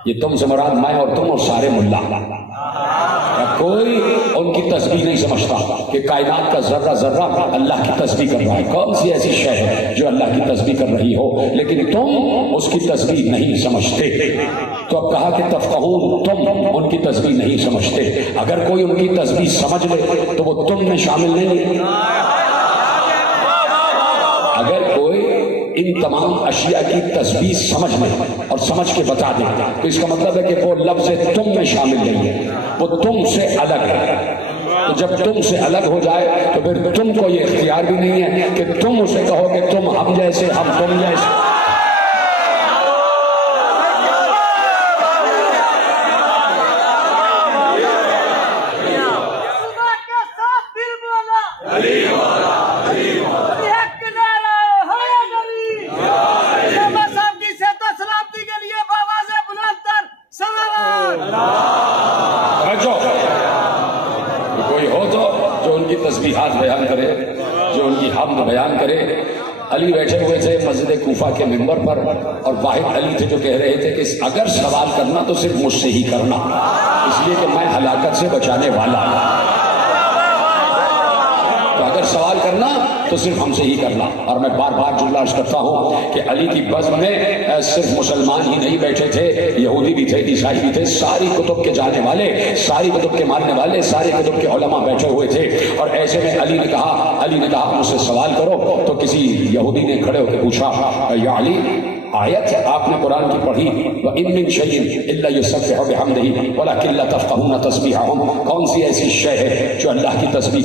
یہ تم سے مراد میں اور تم اور سارے ملا، کوئی ان کی تسبیح نہیں سمجھتا کہ کائنات کا ذرہ ذرہ اللہ کی تسبیح کر رہا ہے۔ کون سی ایسی شے ہے جو اللہ کی تسبیح کر رہی ہو لیکن تم اس کی تسبیح نہیں سمجھتے؟ تو اب کہا کہ تفقہون، تم ان کی تسبیح نہیں سمجھتے۔ اگر کوئی ان کی تسبیح سمجھ لے تو وہ تم میں شامل نہیں۔ اگر کوئی ان تمام اشیاء کی تسبیح سمجھ لے اور سمجھ کے بتا دے تو اس کا مطلب ہے کہ وہ لفظ تم میں شامل نہیں ہے، وہ تم سے الگ ہے۔ تو جب تم سے الگ ہو جائے تو پھر تم کو یہ اختیار بھی نہیں ہے کہ تم اسے کہو کہ تم ہم جیسے، ہم تم جیسے۔ تسبیحات بیان کرے، جو ان کی حمد بیان کرے۔ علی بیٹھے ہوئے تھے مسجد کوفہ کے ممبر پر، اور واحد علی تھے جو کہہ رہے تھے کہ اگر سوال کرنا تو صرف مجھ سے ہی کرنا، اس لیے کہ میں ہلاکت سے بچانے والا ہوں۔ تو اگر سوال کرنا تو صرف ہم سے ہی کرنا۔ اور میں بار بار جملہ عرض کرتا ہوں کہ علی کی بزم میں صرف مسلمان ہی نہیں بیٹھے تھے، یہودی بھی تھے، عیسائی بھی تھے، ساری کتب کے جاننے والے، ساری کتب کے ماننے والے، سارے کتب کے علماء بیٹھے ہوئے تھے۔ اور ایسے میں علی نے کہا مجھ سے سوال کرو۔ تو کسی یہودی نے کھڑے ہو کے پوچھا یا علی، آیت آپ نے قرآن کی پڑھی وَإِن مِّن شَيْءٍ إِلَّا يُسَبِّحُ بِحَمْدِهِ وَلَكِن لَّا تَفْقَهُونَ تَسْبِيحَهُم، کون سی ایسی شے ہے جو اللہ کی تسبیح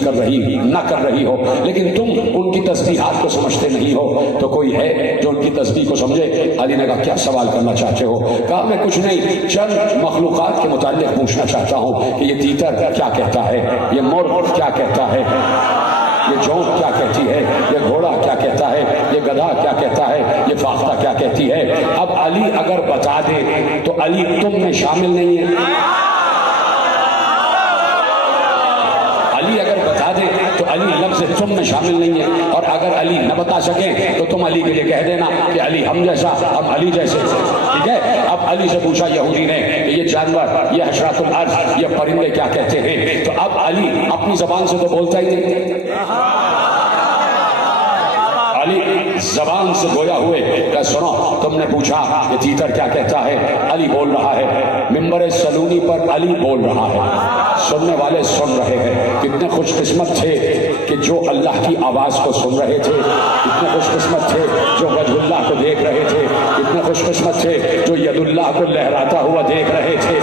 نہ کر رہی ہو لیکن تم ان کی تسبیحات کو سمجھتے نہیں ہو؟ تو کوئی ہے جو ان کی تسبیح کو سمجھے؟ علی نے کہا کیا سوال کرنا چاہتے ہو؟ کہا میں کچھ نہیں، چند مخلوقات کے متعلق پوچھنا چاہتا ہوں کہ یہ تیتر کیا کہتا ہے، یہ مرغ کیا کہتا ہے، یہ جونٹ کیا کہتی ہے، یہ گھوڑا کیا کہتا ہے، یہ گدھا کیا کہتا ہے، یہ فاختہ کیا کہتی ہے۔ اب علی اگر بتا دے تو علی تم میں شامل نہیں ہے۔ علی اگر بتا دے تو علی لفظ تم میں شامل نہیں ہے، اور اگر علی نہ بتا سکے تو تم علی کے لیے کہہ دینا کہ علی ہم جیسا، ہم علی جیسے، ٹھیک ہے۔ اب علی سے پوچھا یہودی نے کہ یہ جانور، یہ حشرات الارض، یہ پرندے کیا کہتے ہیں؟ تو اب علی اپنی زبان سے تو بولتا ہی نہیں، علی زبان سے گویا ہوئے کہ سنو تم نے پوچھا یہ تیتر کیا کہتا ہے، علی بول رہا ہے، ممبر سلونی پر علی بول رہا ہے، سننے والے سن رہے ہیں۔ کتنے خوش قسمت تھے کہ جو اللہ کی آواز کو سن رہے تھے، کتنے خوش قسمت تھے جو وجہ اللہ کو دیکھ رہے تھے، کتنے خوش قسمت تھے جو ید اللہ کو لہراتا ہوا دیکھ رہے تھے،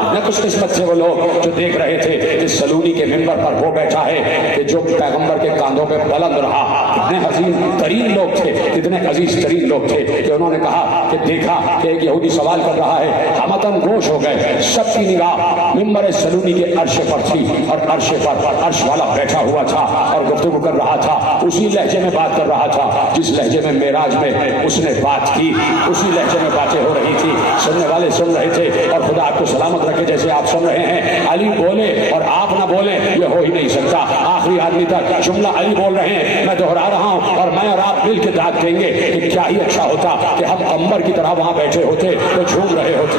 کتنے خوش قسمت تھے وہ لوگ جو دیکھ رہے تھے کہ سلونی کے ممبر پر وہ بیٹھا ہے کہ جو پیغمبر کے کاندھوں پہ بلند رہا۔ کتنے حسین ترین لوگ تھے، کتنے عزیز ترین لوگ تھے کہ انہوں نے کہا کہ دیکھا کہ ایک یہودی سوال کر رہا ہے، ہمتن گوش ہو گئے، سب کی نگاہ ممبر سلونی کے عرش پر تھی، اور عرش پر عرش والا بیٹھا ہوا تھا اور گفتگو کر رہا تھا، اسی لہجے میں بات کر رہا تھا جس لہجے میں معراج میں اس نے بات کی، اسی لہجے میں باتیں ہو رہی تھی، سننے والے سن رہے تھے۔ اور خدا آپ کو سلامت رکھے جیسے آپ سن رہے ہیں، علی بولے اور آپ نہ بولیں یہ ہو ہی نہیں سکتا۔ آخری آدمی تک جملہ علی بول رہے ہیں، میں دہرا رہا ہوں، اور میں اور آپ مل کے داد دیں گے کہ کیا ہی اچھا ہوتا کہ ہم عمر کی طرح وہاں بیٹھے ہوتے تو جھوم رہے ہوتے،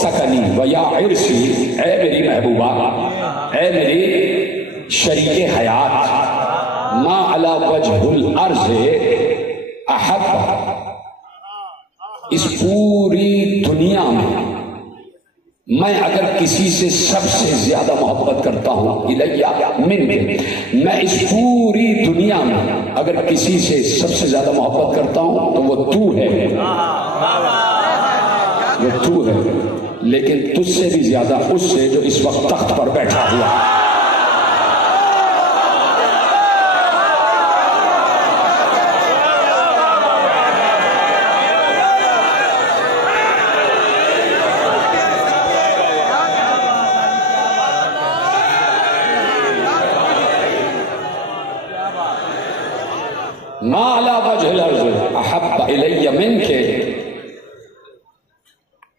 سکنی و یا عرسی، اے میری محبوبہ، اے میری شریک حیات، ما علی وجہ الارض احب، اس پوری دنیا میں اگر کسی سے سب سے زیادہ محبت کرتا ہوں الیہ من کے، میں اس پوری دنیا میں اگر کسی سے سب سے زیادہ محبت کرتا ہوں تو وہ تو ہے، وہ تو ہے، لیکن تجھ سے بھی زیادہ اس سے جو اس وقت تخت پر بیٹھا ہوا ہے۔ ما علی وجہ الارض احب الی منک،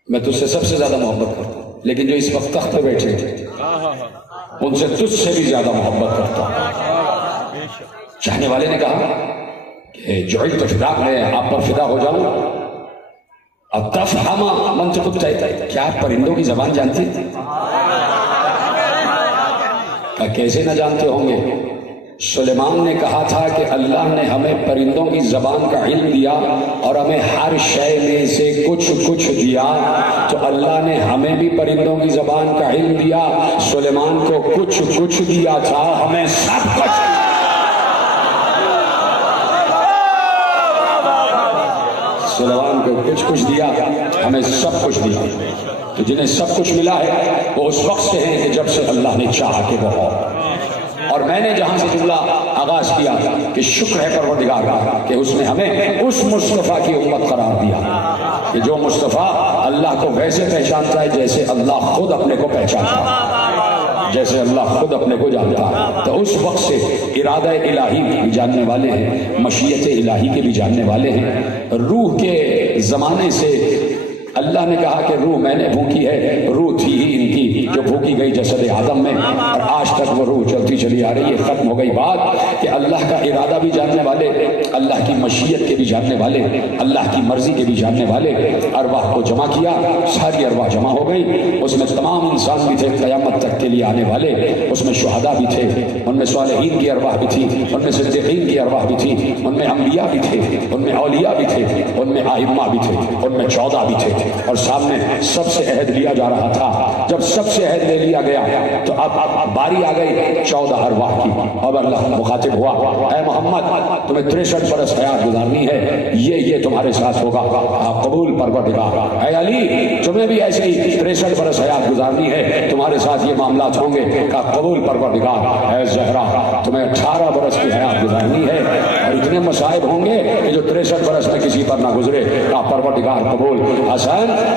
میں تجھ سے سب سے زیادہ محبت کرتا ہوں، لیکن جو اس وقت تخت پہ بیٹھے ان سے تجھ سے بھی زیادہ محبت کرتا ہوں۔ چاہنے والے نے کہا کہ جعلت فداک، میں آپ پر فدا ہو جاؤں۔ اتفہم منطق الطیر، کیا آپ پرندوں کی زبان جانتے ہیں؟ کیسے نہ جانتے ہوں گے؟ سلیمان نے کہا تھا کہ اللہ نے ہمیں پرندوں کی زبان کا علم دیا اور ہمیں ہر شے میں سے کچھ کچھ دیا، تو اللہ نے ہمیں بھی پرندوں کی زبان کا علم دیا، سلیمان کو کچھ کچھ دیا تھا، ہمیں سب کچھ۔ سلیمان کو کچھ کچھ دیا، ہمیں سب کچھ دیا۔ تو جنہیں سب کچھ ملا ہے وہ اس وقت سے ہیں کہ جب سے اللہ نے چاہا کہ وہ ہو۔ اور میں نے جہاں سے جملہ آغاز کیا کہ شکر ہے پروردگار کا کہ اس نے ہمیں اس مصطفیٰ کی امت قرار دیا کہ جو مصطفیٰ اللہ کو ویسے پہچانتا ہے جیسے اللہ خود اپنے کو پہچانتا ہے، جیسے اللہ خود اپنے کو جانتا ہے۔ تو اس وقت سے ارادہ الہی بھی جاننے والے ہیں، مشیت الہی کے بھی جاننے والے ہیں۔ روح کے زمانے سے اللہ نے کہا کہ روح میں نے پھونکی ہے، روح تھی ہی ان کی جو پھونکی گئی جسد آدم میں، اور آج تک وہ روح چلتی چلی آ رہی ہے۔ ختم ہو گئی بات کہ اللہ کا ارادہ بھی جاننے والے، اللہ کی مشیت کے بھی جاننے والے، اللہ کی مرضی کے بھی جاننے والے۔ ارواح کو جمع کیا، ساری ارواح جمع ہو گئی، اس میں تمام انسان بھی تھے قیامت تک کے لیے آنے والے، اس میں شہداء بھی تھے، ان میں صالحین کی ارواح بھی تھی، ان میں صدیقین کی ارواح بھی تھی، ان میں انبیاء بھی تھے، ان میں اولیاء بھی تھے، ان میں ائمہ بھی تھے، ان میں 14 بھی تھے، اور سامنے سب سے عہد لیا جا رہا تھا۔ جب سب سے عہد لے لیا گیا تو اب باری آ گئی 14 ارواح کی۔ اب اللہ مخاطب ہوا، اے محمد تمہیں 63 برس حیات گزارنی ہے، یہ تمہارے ساتھ ہوگا، آپ قبول پروردگار۔ اے علی تمہیں بھی ایسے ہی 63 برس حیات گزارنی ہے، تمہارے ساتھ یہ معاملات ہوں گے، کہا قبول پروردگار۔ اے زہرا تمہیں 18 برس کی حیات گزارنی ہے، اور اتنے مصائب ہوں گے کہ جو 63 برس میں کسی پر نہ گزرے، کہا پروردگار قبول۔ حسن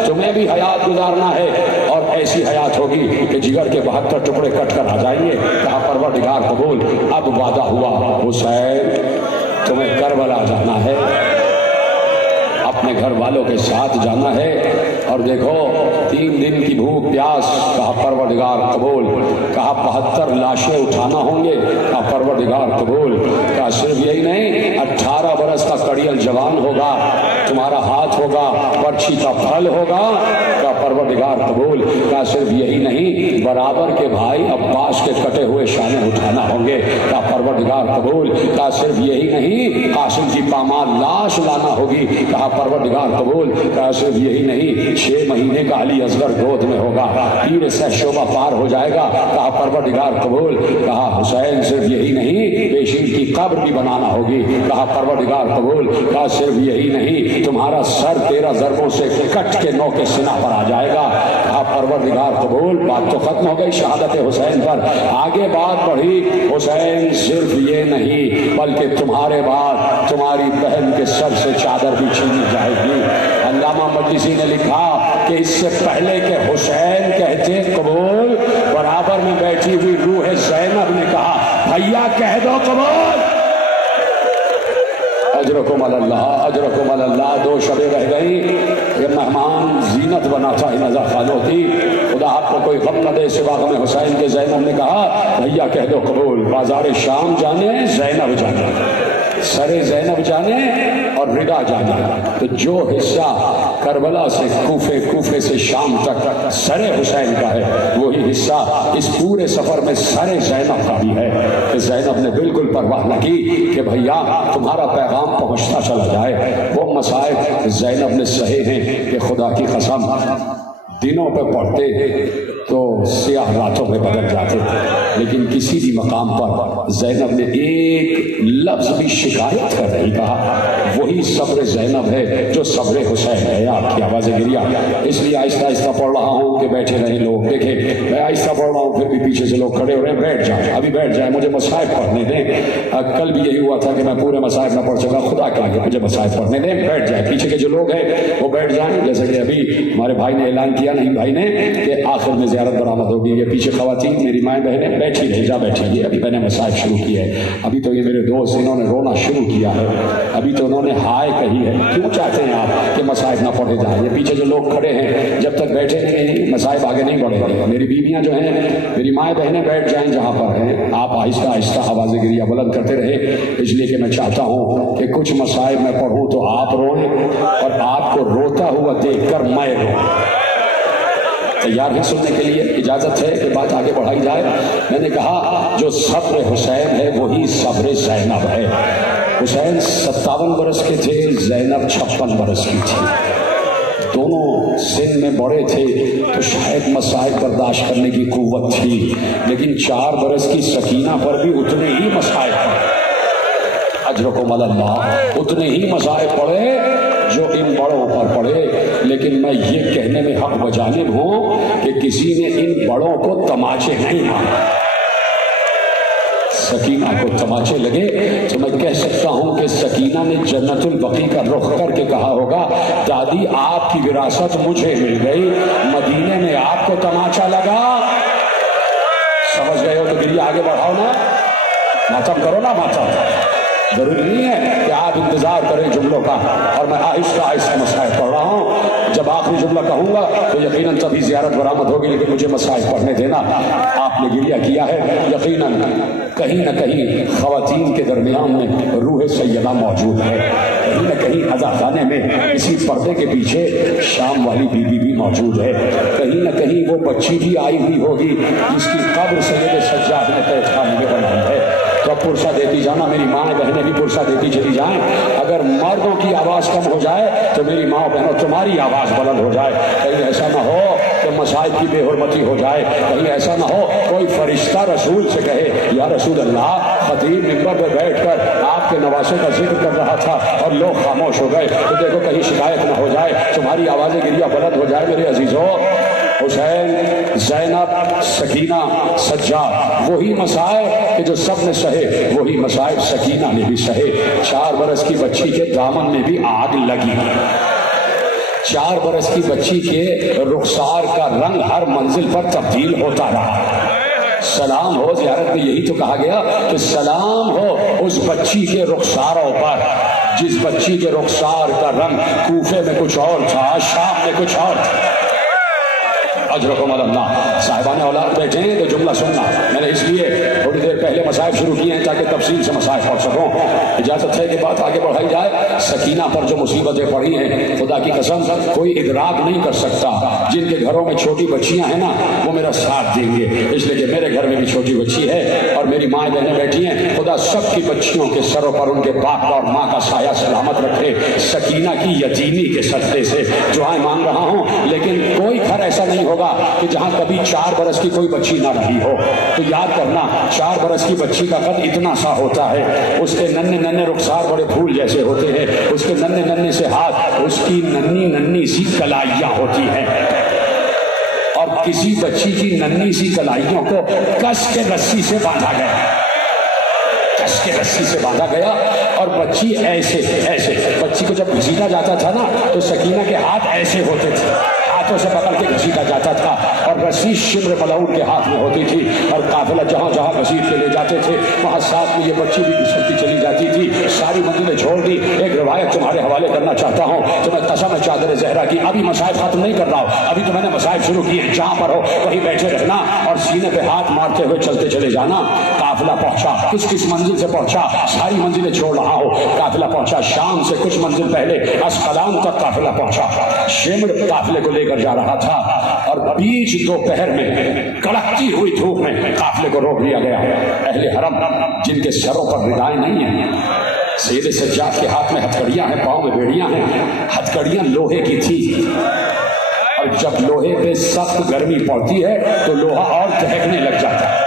تمہیں بھی حیات گزارنا ہے، اور ایسی حیات ہوگی کہ جگر کے 72 ٹکڑے کٹ کر آ جائیں گے، کہا پروردگار قبول۔ اب وعدہ ہوا حسین تمہیں کربلا جانا ہے، اپنے گھر والوں کے ساتھ جانا ہے، اور دیکھو 3 دن کی بھوک پیاس، کہا پروردگار قبول۔ کہا 72 لاشیں اٹھانا ہوں گے، کہا پروردگار قبول۔ کہا صرف یہی نہیں، 18 برس کا کڑیل جوان ہوگا، تمہارا ہاتھ ہوگا، پرچھی کا پھل ہوگا، کہا پروردگار قبول۔ کہا صرف یہی نہیں، برابر کے بھائی عباس کے کٹے ہوئے شانے اٹھانا ہوں گے، کہا پروردگار قبول۔ کہا صرف یہی نہیں، قاسم کی پامال لاش لانا ہوگی، کہا پروردگار قبول۔ کہا صرف یہی نہیں، 6 مہینے کا علی اصغر گود میں ہوگا، تیر سے شعبہ پار ہو جائے گا، کہا پروردگار قبول۔ کہا حسین صرف یہی نہیں، پیشین کی قبر بھی بنانا ہوگی، کہا پروردگار قبول۔ کہا صرف یہی نہیں، تمہارا سر 13 ضربوں سے کٹ کے نو کے سینہ پر آ جائے گا، کہا پروردگار قبول۔ بات تو ختم ہو گئی شہادت حسین پر، آگے بات بڑھی، حسین صرف یہ نہیں بلکہ تمہارے بعد تمہاری بہن کے سر سے چادر بھی چھینی جائے گی۔ علامہ مجلسی نے لکھا کہ اس سے پہلے کہ حسین کہتے قبول، برابر میں بیٹھی ہوئی روح زینب نے کہا بھیا کہہ دو قبول۔ اجرکم اللہ، اجرکم اللہ۔ 2 شبیں رہ گئی، یہ مہمان زینت بنا تھا نظر خانوں کی، خدا آپ کو کوئی غم نہ دے سوا غم حسین کے۔ زینب نے کہا بھیا کہہ دو قبول۔ بازار شام جانے، زینب جانے، سر زینب جانے اور ردا جانے۔ تو جو حصہ کربلا سے کوفے، کوفے سے شام تک سر حسین کا ہے، وہی حصہ اس پورے سفر میں سر زینب کا بھی ہے کہ زینب نے بالکل پرواہ نہ کی کہ بھیا تمہارا پیغام پہنچتا چلا جائے۔ وہ مصائب زینب نے سہے ہیں کہ خدا کی قسم دنوں پہ پڑھتے تو سیاہ راتوں میں بدل جاتے تھے، لیکن کسی بھی مقام پر زینب نے ایک لفظ بھی شکایت کر نہیں کہا۔ وہی صبر زینب ہے جو صبر حسین ہے۔ آپ کی آواز گریا، اس لیے آہستہ آہستہ پڑھ رہا ہوں کہ بیٹھے رہیں لوگ۔ دیکھیں میں آہستہ پڑھ رہا ہوں، پھر بھی پیچھے سے لوگ کھڑے ہو رہے ہیں، بیٹھ جائیں، ابھی بیٹھ جائیں، مجھے مصائب پڑھنے دیں۔ کل بھی یہی ہوا تھا کہ میں پورے مصائب نہ پڑھ سکا، خدا کے آگے مجھے مصائب پڑھنے دیں، بیٹھ جائیں۔ پیچھے کے جو لوگ ہیں وہ بیٹھ جائیں، جیسے کہ ابھی ہمارے بھائی نے اعلان کیا، نہیں بھائی نے، کہ آخر میں زیارت برآمد ہوگی۔ یہ پیچھے خواتین میری مائیں بہنیں بیٹھی رہی، جا بیٹھی ہے، ابھی میں نے مصائب شروع کی ہے۔ ابھی تو یہ میرے دوست انہوں نے رونا شروع کیا ہے، ابھی تو انہوں نے ہائے کہی ہے۔ کیوں چاہتے ہیں آپ کہ مصائب نہ پڑھے جائیں؟ یہ پیچھے جو لوگ کھڑے ہیں جب تک بیٹھے نہیں مصائب آگے نہیں بڑھیں گے۔ میری بیویاں جو ہیں، میری مائیں بہنیں بیٹھ جائیں جہاں پر ہیں، آپ آہستہ آہستہ آواز گریہ بلند کرتے رہے، اس لیے کہ میں چاہتا ہوں کہ کچھ مصائب میں پڑھوں تو آپ روئیں اور آپ کو روتا ہوا دیکھ کر میں روں۔ تیار ہے سننے کے لیے؟ اجازت ہے کہ بات آگے بڑھائی جائے؟ میں نے کہا جو صبر حسین ہے وہی صبر زینب ہے۔ حسین 57 برس کے تھے، زینب 56 برس کی تھی، دونوں سن میں بڑے تھے تو شاید مصائب برداشت کرنے کی قوت تھی، لیکن 4 برس کی سکینہ پر بھی اتنے ہی مصائب پڑے، اجرکم اللہ، اتنے ہی مصائب پڑے جو ان بڑوں پر پڑے۔ لیکن میں یہ کہنے میں حق بجانب ہوں کہ کسی نے ان بڑوں کو تماچے نہیں مارے۔ سکینہ کو تماچے لگے تو میں کہہ سکتا ہوں کہ سکینہ نے جنت البقیع کا رخ کر کے کہا ہوگا دادی آپ کی وراثت مجھے مل گئی، مدینے میں آپ کو تماچا لگا۔ سمجھ گئے ہو تو گریہ آگے بڑھاؤ نا، ماتم کرو نا ماتم۔ ضروری نہیں ہے کہ آپ انتظار کریں جملوں کا، اور میں آہستہ آہستہ مصائب پڑھ رہا ہوں۔ جب آخری جملہ کہوں گا تو یقیناً تبھی زیارت برآمد ہوگی، لیکن مجھے مصائب پڑھنے دینا۔ آپ نے گریہ کیا ہے، یقیناً کہیں نہ کہیں خواتین کے درمیان میں روح سیدہ موجود ہے، کہیں نہ کہیں عزاخانے میں اسی پردے کے پیچھے شام والی بی بی بھی موجود ہے، کہیں نہ کہیں وہ بچی بھی آئی ہوئی ہوگی جس کی قبر سید سجاد نے قید خانے میں بنائی ہے۔ تو اب پرسہ دیتی جانا، میری ماں بہنیں بھی پرسہ دیتی چلی جائیں۔ اگر مردوں کی آواز کم ہو جائے تو میری ماں بہنوں تمہاری آواز بلند ہو جائے۔ کہیں ایسا نہ ہو کہ مصائب کی بے حرمتی ہو جائے، کہیں ایسا نہ ہو کوئی فرشتہ رسول سے کہے یا رسول اللہ خطیب ممبر پہ بیٹھ کر آپ کے نواسے کا ذکر کر رہا تھا اور لوگ خاموش ہو گئے، تو دیکھو کہیں شکایت نہ ہو جائے، تمہاری آوازیں گریہ بلند ہو جائے۔ میرے عزیزو، حسین، زینب، سکینہ، سجاد، وہی مصائب کہ جو سب نے سہے، وہی مصائب سکینہ نے بھی سہے۔ 4 برس کی بچی کے دامن میں بھی آگ لگی، 4 برس کی بچی کے رخسار کا رنگ ہر منزل پر تبدیل ہوتا رہا۔ سلام ہو، زیارت میں یہی تو کہا گیا کہ سلام ہو اس بچی کے رخساروں پر جس بچی کے رخسار کا رنگ کوفے میں کچھ اور تھا، شام میں کچھ اور تھا۔ اجرکم اللہ۔ صاحبان اولاد بیٹھے ہیں تو جملہ سننا، میں نے اس لیے تھوڑی دیر پہلے مصائب شروع کیے ہیں تاکہ تفصیل سے مصائب پڑھ سکوں۔ اجازت ہے کہ بات آگے بڑھائی جائے۔ سکینہ پر جو مصیبتیں پڑی ہیں خدا کی قسم کوئی ادراک نہیں کر سکتا۔ جن کے گھروں میں چھوٹی بچیاں ہیں نا وہ میرا ساتھ دیں گے، اس لیے کہ میرے گھر میں بھی چھوٹی بچی ہے اور میری مائیں بہنیں بیٹھی ہیں۔ خدا سب کی بچیوں کے سروں پر ان کے باپ اور ماں کا سایہ سلامت رکھے۔ سکینہ کی یتیمی کے صدقے سے دعائیں مانگ رہا ہوں، لیکن کوئی گھر ایسا نہیں ہوگا کہ جہاں کبھی 4 برس کی کوئی بچی نہ رہی ہو۔ تو یاد کرنا 4 برس کی بچی کا قد اتنا سا ہوتا ہے، اس کے ننھے ننھے رخسار بڑے پھول جیسے ہوتے ہیں، اس کے ننھے ننھے سے ہاتھ، اس کی ننھی ننھی سی کلائیاں ہوتی ہیں، اور کسی بچی کی ننھی سی کلائیوں کو کس کے رسی سے باندھا گیا، کس کے رسی سے باندھا گیا، اور بچی ایسے بچی کو جب گھسیٹا جاتا تھا نا تو سکینہ کے ہاتھ ایسے ہوتے تھے، ہاتھوں سے پکڑ کے گھسیٹا جاتا تھا، اور رسی شمر ملعون کے ہاتھ میں ہوتی تھی، اور قافلہ جہاں جہاں گھسیٹ کے لے جاتے تھے وہاں ساتھ میں یہ بچی بھی گھسیٹتی چلی جاتی تھی۔ ساری منزلیں چھوڑ دی۔ ایک روایت تمہارے حوالے کرنا چاہتا ہوں، تو میں قسم چادر زہرا کی، ابھی مصائب ختم نہیں کر رہا ہوں، ابھی تو میں نے مصائب شروع کیے، جہاں پر ہو وہیں بیٹھے رہنا اور سینے پہ ہاتھ مارتے ہوئے چلتے چلے جانا۔ قافلہ پہنچا، کس کس منزل سے پہنچا، ساری منزلیں چھوڑ رہا ہو۔ قافلہ پہنچا شام سے کچھ منزل پہلے اسقلان تک قافلہ پہنچا۔ شمر قافلے کو لے کر جا رہا تھا اور بیچ دوپہر میں کڑکتی ہوئی دھوپ میں قافلے کو روک لیا گیا۔ اہل حرم جن کے سروں پر ردائیں نہیں ہیں، سید سجاد کے ہاتھ میں ہتھکڑیاں ہیں، پاؤں میں بیڑیاں ہیں، ہتھکڑیاں لوہے کی تھی، اور جب لوہے پہ سخت گرمی پڑتی ہے تو لوہا اور دہکنے لگ جاتا ہے۔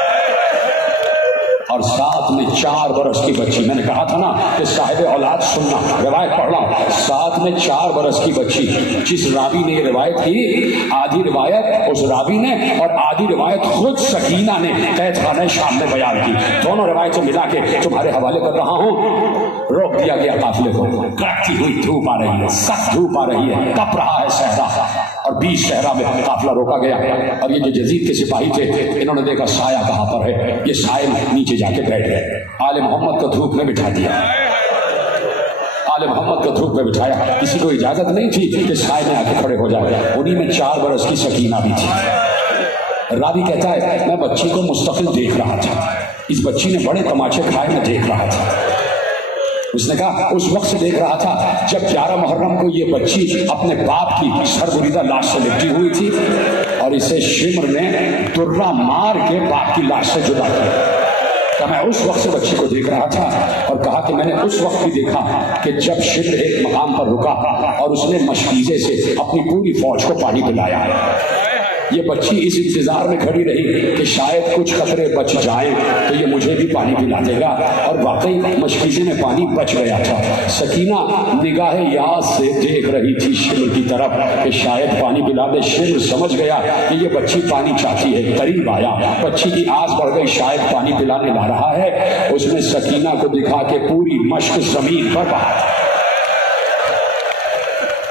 اور ساتھ میں 4 برس کی بچی، میں نے کہا تھا نا کہ صاحب اولاد سننا، روایت پڑھ رہا ہوں، ساتھ میں 4 برس کی بچی، جس راوی نے یہ روایت کی، آدھی روایت اس راوی نے اور آدھی روایت خود سکینہ نے قید خانہ شام میں بیان کی، دونوں روایتیں ملا کے تمہارے حوالے کر رہا ہوں۔ روک دیا گیا قافلے کو، کڑکتی ہوئی دھوپ آ رہی ہے، سخت دھوپ آ رہی ہے، تپ رہا ہے صحرا، اور بیچ صحرا میں قافلہ روکا گیا۔ اور یہ جو یزید کے سپاہی تھے انہوں نے دیکھا سایہ کہاں پر ہے، یہ سائے نیچے جا کے بیٹھ گئے۔ آل محمد کو دھوپ میں بٹھا دیا، آل محمد کو دھوپ میں بٹھایا، کسی کو اجازت نہیں تھی کہ سائے میں آ کے کھڑے ہو جائے۔ انہی میں 4 برس کی سکینہ بھی تھی۔ راوی کہتا ہے میں بچی کو مستقل دیکھ رہا تھا، اس بچی نے بڑے تماچے کھائے، میں دیکھ رہا تھا۔ اس نے کہا اس وقت سے دیکھ رہا تھا جب 11 محرم کو یہ بچی اپنے باپ کی سربریدہ لاش سے لپٹی ہوئی تھی اور اسے شمر نے درہ مار کے باپ کی لاش سے جدا کیا۔ کہ میں اس وقت سے بچی کو دیکھ رہا تھا، اور کہا کہ میں نے اس وقت بھی دیکھا کہ جب شمر ایک مقام پر رکا اور اس نے مشکیزے سے اپنی پوری فوج کو پانی پلایا۔ یہ بچی اس انتظار میں کھڑی رہی کہ شاید کچھ قطرے بچ جائیں تو یہ مجھے بھی پانی پلا دے گا، اور واقعی مشکیزے میں پانی بچ گیا تھا۔ سکینہ نگاہ یاد سے دیکھ رہی تھی شمر کی طرف کہ شاید پانی پلا دے۔ شمر سمجھ گیا کہ یہ بچی پانی چاہتی ہے، قریب آیا، بچی کی آس بڑھ گئی، شاید پانی پلانے لا رہا ہے۔ اس نے سکینہ کو دکھا کے پوری مشق زمین پر بہا،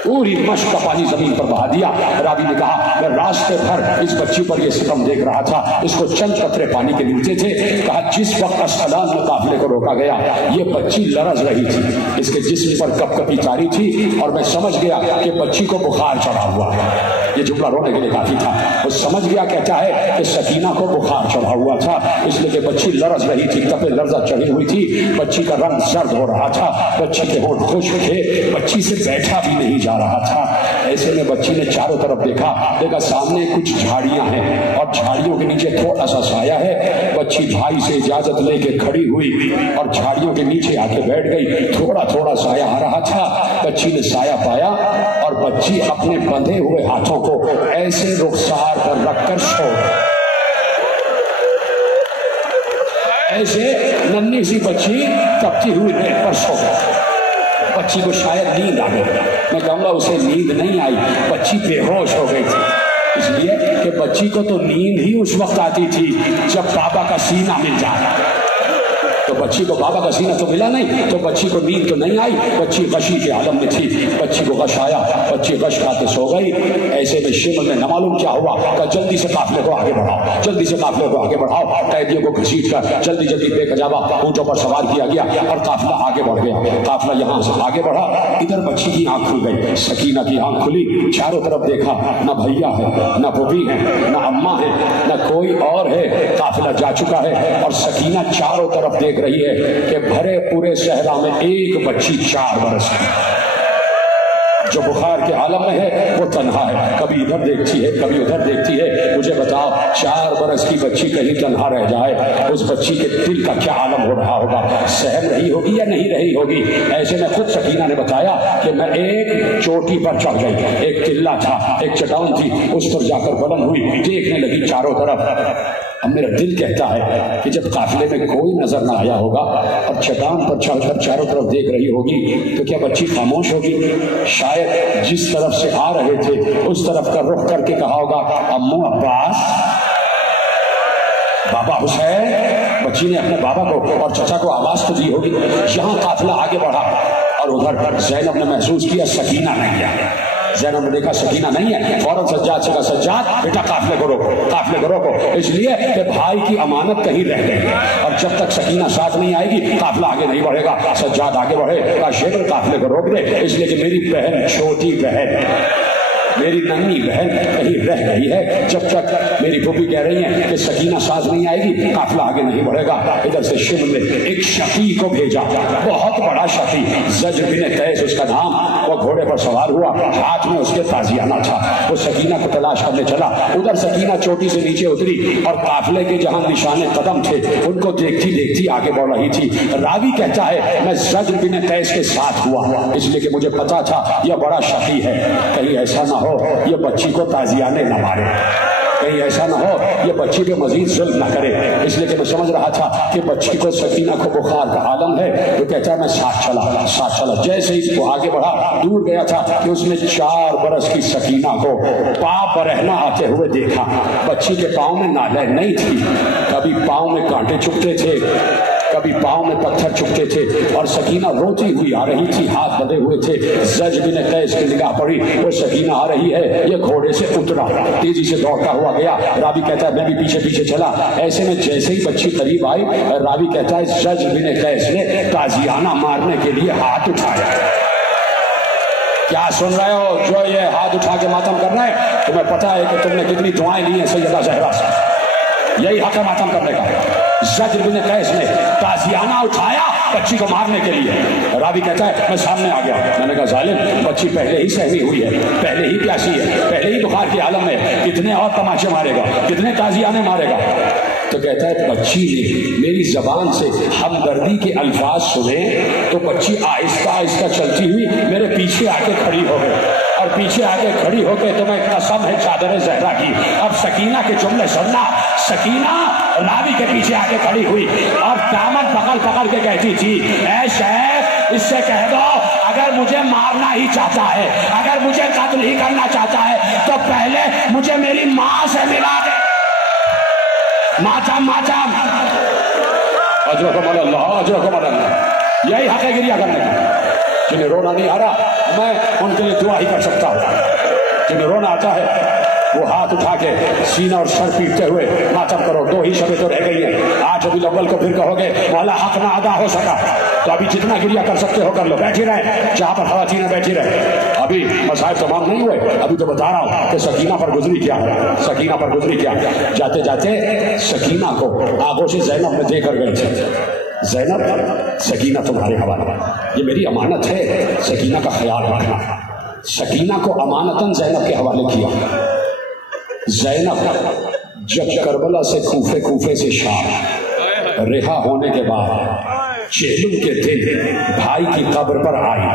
پوری مشق کا پانی زمین پر بہا دیا۔ راوی نے کہا میں راستے بھر اس بچی پر یہ ستم دیکھ رہا تھا، اس کو چند قطرے پانی کے ملتے تھے۔ کہا جس وقت اسقلان میں قافلے کو روکا گیا یہ بچی لرز رہی تھی، اس کے جسم پر کپ کپی تاری تھی، اور میں سمجھ گیا کہ بچی کو بخار چڑھا ہوا ہے۔ یہ جملہ رونے کے لیے کافی تھا۔ وہ سمجھ گیا، کہتا ہے کہ سکینہ کو بخار چڑھا ہوا تھا، اس لیے کہ بچی لرز رہی تھی، کپے لرزہ چڑھی ہوئی تھی، بچی کا رنگ زرد ہو رہا تھا، بچی کے ہونٹ خشک تھے، بچی سے بیٹھا بھی نہیں جا رہا تھا۔ ایسے میں بچی نے چاروں طرف دیکھا سامنے کچھ جھاڑیاں ہیں اور جھاڑیوں کے نیچے تھوڑا سا سایہ ہے۔ بچی بھائی سے اجازت لے کے کھڑی ہوئی اور جھاڑیوں کے نیچے آ کے بیٹھ گئی۔ تھوڑا تھوڑا سایہ آ رہا تھا، بچی نے سایہ پایا اور بچی اپنے بندھے ہوئے ہاتھوں کو ایسے رخسار پر رکھ کر سو، ایسے ننھی سی بچی تپتی ہوئی بیڈ پر سو گئی۔ بچی کو شاید نیند آ گئی، میں کہوں گا اسے نیند نہیں آئی، بچی بے ہوش ہو گئی تھی، اس لیے کہ بچی کو تو نیند ہی اس وقت آتی تھی جب بابا کا سینہ مل جاتا، تو بچی کو بابا کا سینہ تو ملا نہیں، تو بچی کو نیند تو نہیں آئی، بچی غشی کے عالم میں تھی، بچی کو غش آیا، بچی غش کھاتے سو گئی۔ ایسے میں شمر میں نہ معلوم کیا ہوا کہ جلدی سے قافلے کو آگے بڑھاؤ، جلدی سے قافلے کو آگے بڑھاؤ۔ قیدیوں کو گھسیٹ کر جلدی جلدی بے کجاوا اونٹوں پر سوار کیا گیا اور قافلہ آگے بڑھ گیا۔ قافلہ یہاں سے آگے بڑھا، ادھر بچی کی آنکھ کھل گئی، سکینہ کی آنکھ کھلی، چاروں طرف دیکھا، نہ بھیا ہے، نہ پھوپھی ہے، نہ اماں ہے، نہ کوئی اور ہے، قافلہ جا چکا ہے، اور سکینہ چاروں طرف دیکھ رہی ہے کہ بھرے پورے صحرا میں ایک بچی 4 برس کی جو بخار کے عالم میں ہے، وہ تنہا ہے، کبھی ادھر دیکھتی ہے کبھی ادھر دیکھتی ہے۔ مجھے بتاؤ 4 برس کی بچی کہیں تنہا رہ جائے، اس بچی کے دل کا کیا عالم ہو رہا ہوگا، سہم رہی ہوگی یا نہیں رہی ہوگی۔ ایسے میں خود سکینہ نے بتایا کہ میں ایک چوٹی پر چڑھ گئی، ایک ٹلہ تھا، ایک چٹان تھی، اس پر جا کر بلند ہوئی، دیکھنے لگی چاروں طرف۔ اب میرا دل کہتا ہے کہ جب قافلے میں کوئی نظر نہ آیا ہوگا اور چٹان پر چڑھ کر چاروں طرف دیکھ رہی ہوگی تو کیا بچی خاموش ہوگی؟ شاید جس طرف سے آ رہے تھے اس طرف کا رخ کر کے کہا ہوگا امو عباس، بابا حسین۔ بچی نے اپنے بابا کو اور چچا کو آواز تو دی ہوگی۔ یہاں قافلہ آگے بڑھا اور ادھر زینب نے محسوس کیا سکینہ نہیں ہے۔ زینب نے دیکھا سکینہ نہیں ہے، فوراً سجاد سے کہا سجاد بیٹا قافلے کو روکو، قافلے کو روکو، اس لیے کہ بھائی کی امانت کہیں رہ گئی ہے اور جب تک سکینہ ساتھ نہیں آئے گی قافلہ آگے نہیں بڑھے گا۔ سجاد آگے بڑھے، کہا شیخ قافلے کو روک دے، اس لیے کہ میری بہن چھوٹی بہن میری ننھی بہن کہیں رہ گئی ہے. جب تک میری پھوپھی کہہ رہی ہیں کہ سکینہ ساز نہیں آئے گی قافلہ آگے نہیں بڑھے گا. ادھر سے شمر نے ایک شقی کو بھیجا, بہت بڑا شقی, زجر بن قیس اس کا نام. وہ گھوڑے پر سوار ہوا, ہاتھ میں اس کے تازیانہ تھا. وہ سکینہ کو تلاش کرنے چلا. ادھر سکینہ چوٹی سے نیچے اتری اور قافلے کے جہاں نشانے قدم تھے ان کو دیکھتی دیکھتی آگے بڑھ رہی تھی. راوی کہتا ہے میں زجر بن قیس کے ساتھ ہوا اس لیے کہ مجھے پتا تھا یہ بڑا شقی ہے, کہیں ایسا نہ ہو یہ بچی کو تازیانے نہ مارے, کہیں ایسا نہ ہو یہ بچی پہ مزید ظلم نہ کرے. اس لیے کہ میں سمجھ رہا تھا کہ بچی کو سکینہ کو بخار کا عالم ہے. تو کہتا ہے میں ساتھ چلا. جیسے ہی وہ آگے بڑھا دور گیا تھا کہ اس نے 4 برس کی سکینہ کو پاؤں پر رہنا آتے ہوئے دیکھا. بچی کے پاؤں میں نالے نہیں تھی, کبھی پاؤں میں کانٹے چبھتے تھے, کبھی پاؤں میں پتھر چبھتے تھے, اور سکینہ روتی ہوئی آ رہی تھی, ہاتھ بندھے ہوئے تھے. زجر بن قیس کی نگاہ پڑی, وہ سکینہ آ رہی ہے. یہ گھوڑے سے اترا, تیزی سے دوڑتا ہوا گیا. راوی کہتا ہے میں بھی پیچھے پیچھے چلا. ایسے میں جیسے ہی بچی قریب آئی, راوی کہتا ہے زجر بن قیس نے تازیانہ مارنے کے لیے ہاتھ اٹھایا. کیا سن رہے ہو جو یہ ہاتھ اٹھا کے ماتم کر رہے ہیں؟ تمہیں پتا ہے کہ تم نے کتنی دعائیں لی ہیں سیدہ زہرا سے, یہی حق ہے ماتم کرنے کا. زجر بن قیس نے تازیانہ اٹھایا بچی کو مارنے کے لیے. راوی کہتا ہے میں سامنے آ گیا. میں نے کہا ظالم, بچی پہلے ہی سہمی ہوئی ہے, پہلے ہی پیاسی ہے, پہلے ہی بخار کے عالم میں, کتنے اور تماچے مارے گا, کتنے تازیانے مارے گا. تو کہتا ہے بچی نے میری زبان سے ہمدردی کے الفاظ سنے تو بچی آہستہ آہستہ چلتی ہوئی میرے پیچھے آ کے کھڑی ہو گئی, اور پیچھے آ کے کھڑی ہو کے تمہیں قسم ہے چادر زہرا کی. اب سکینہ کے جملے سننا. سکینہ راوی کے پیچھے آ کے کھڑی ہوئی اور دامن پکڑ کے کہتی تھی اے شیخ اس سے کہہ دو اگر مجھے مارنا ہی چاہتا ہے, اگر مجھے قتل ہی کرنا چاہتا ہے تو پہلے مجھے میری ماں سے ملا دے. ماتم اجرکم اللہ, یہی حق ہے گریہ کرنے کا. جنہیں رونا نہیں آ رہا میں ان کے لیے دعا ہی کر سکتا ہوں. جنہیں رونا آتا ہے وہ ہاتھ اٹھا کے سینہ اور سر پیٹتے ہوئے ماتم کرو. 2 ہی شبیں تو رہ گئی ہیں. 8 ربیع الاول کو پھر کہو گے مولا حق نہ ادا ہو سکا, تو ابھی جتنا گریہ کر سکتے ہو کر لو. بیٹھی رہے جہاں پر خواتین بیٹھی رہے. ابھی مسائل تمام نہیں ہوئے, ابھی تو بتا رہا ہوں کہ سکینہ پر گزری کیا. سکینہ پر گزری کیا. جاتے جاتے سکینہ کو آگوں سے زینب میں دے کر گئے تھے. زینب سکینہ تمہارے حوالے, یہ میری امانت ہے, سکینہ کا خیال رکھنا. سکینہ کو امانتاً زینب کے حوالے کیا. زینب جب کربلا سے کوفے سے شام رہا ہونے کے بعد چہلم کے دن بھائی کی قبر پر آئی.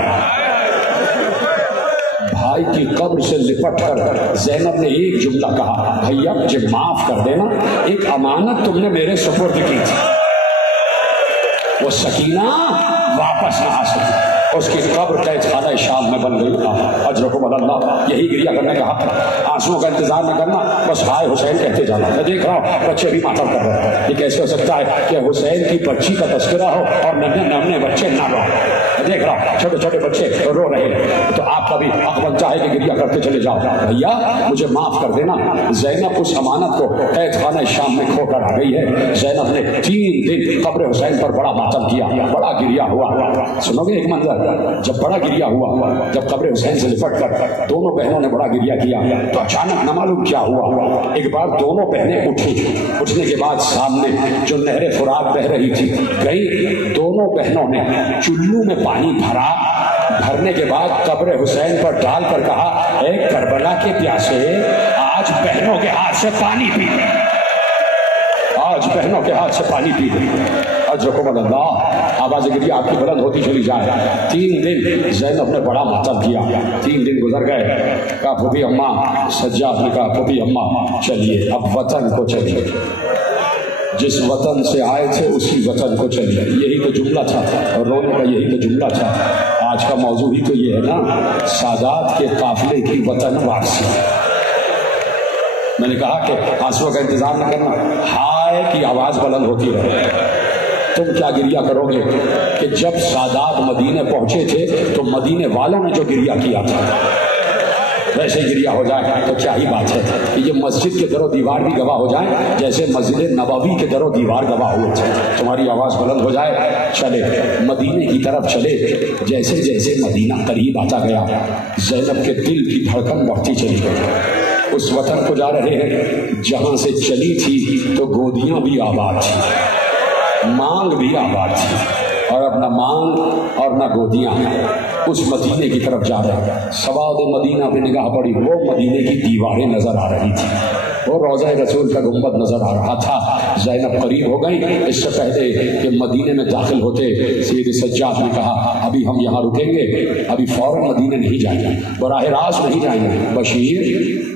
بھائی کی قبر سے لپٹ کر زینب نے ایک جملہ کہا, بھیا مجھے معاف کر دینا, ایک امانت تم نے میرے سپرد کی تھی. وہ سکینہ واپس نہ آ سکی, اس کی قبر قید خانہ شام میں بن گئی. اجرکم اللہ, یہی گریہ کرنے کا حق. آنسوؤں کا انتظار نہ کرنا, بس ہائے حسین کہتے جانا. میں دیکھ رہا ہوں بچے بھی ماتم کر رہے ہیں. یہ کیسے ہو سکتا ہے کہ حسین کی بچی کا تذکرہ ہو اور ننھے بچے نہ رو. میں دیکھ رہا ہوں چھوٹے چھوٹے بچے رو رہے ہیں. تو آپ کا بھی حق بنتا ہے کہ گریہ کرتے چلے جاؤ. بھیا مجھے معاف کر دینا. زینب اس امانت کو قید خانہ شام میں کھو کر آ گئی ہے. زینب نے 3 دن قبر حسین پر بڑا ماتم کیا, بڑا گریہ ہوا. سنو گے ایک منظر, جب بڑا گریہ ہوا, جب قبر حسین سے لپٹ کر دونوں بہنوں نے بڑا گریہ کیا تو اچانک نہ معلوم کیا ہوا. ایک بار دونوں بہنیں اٹھی, اٹھنے کے بعد سامنے جو نہر فرات بہ رہی تھی گئی. دونوں بہنوں نے چلو میں پانی بھرنے کے بعد قبر حسین پر ڈال کر کہا اے کربلا کے پیاسے, آج بہنوں کے ہاتھ سے پانی پی لے, آج بہنوں کے ہاتھ سے پانی پی لے. اجرکم اللہ, آواز گریہ آپ کی بلند ہوتی چلی جائے. 3 دن زینب نے بڑا ماتم کیا. 3 دن گزر گئے. کہا پھوپھی اماں, سجاد نے کہا پھوپھی اماں چلیے اب وطن کو چلیے, جس وطن سے آئے تھے اسی وطن کو چلیے. یہی تو جملہ تھا, اور رونے کا یہی تو جملہ تھا. آج کا موضوع ہی تو یہ ہے نا, سادات کے قافلے کی وطن واپسی. میں نے کہا کہ آنسوؤں کا انتظار نہ کرنا, ہائے کی آواز بلند ہوتی رہے. تم کیا گریہ کرو گے کہ جب سادات مدینے پہنچے تھے تو مدینے والوں نے جو گریہ کیا تھا, ویسے ہی گریہ ہو جائے تو کیا ہی بات ہے کہ یہ مسجد کے در و دیوار بھی گواہ ہو جائیں جیسے مسجد نبوی کے در و دیوار گواہ ہوئے تھے. تمہاری آواز بلند ہو جائے. چلے مدینے کی طرف چلے. جیسے جیسے مدینہ قریب آتا گیا زینب کے دل کی دھڑکن بڑھتی چلی گئی. اس وطن کو جا رہے ہیں جہاں سے چلی تھی تو گودیاں بھی آباد تھی, مانگ بھی آباد تھی, اور اب نہ مانگ اور نہ گودیاں. اس مدینے کی طرف جا رہے ہیں. سواد مدینہ پہ نگاہ پڑی, وہ مدینے کی دیواریں نظر آ رہی تھی, وہ روضہ رسول کا گنبد نظر آ رہا تھا. زینب قریب ہو گئی. اس سے پہلے کہ مدینے میں داخل ہوتے سید سجاد نے کہا ابھی ہم یہاں رکیں گے, ابھی فوراً مدینے نہیں جائیں گے, براہ راست نہیں جائیں گے. بشیر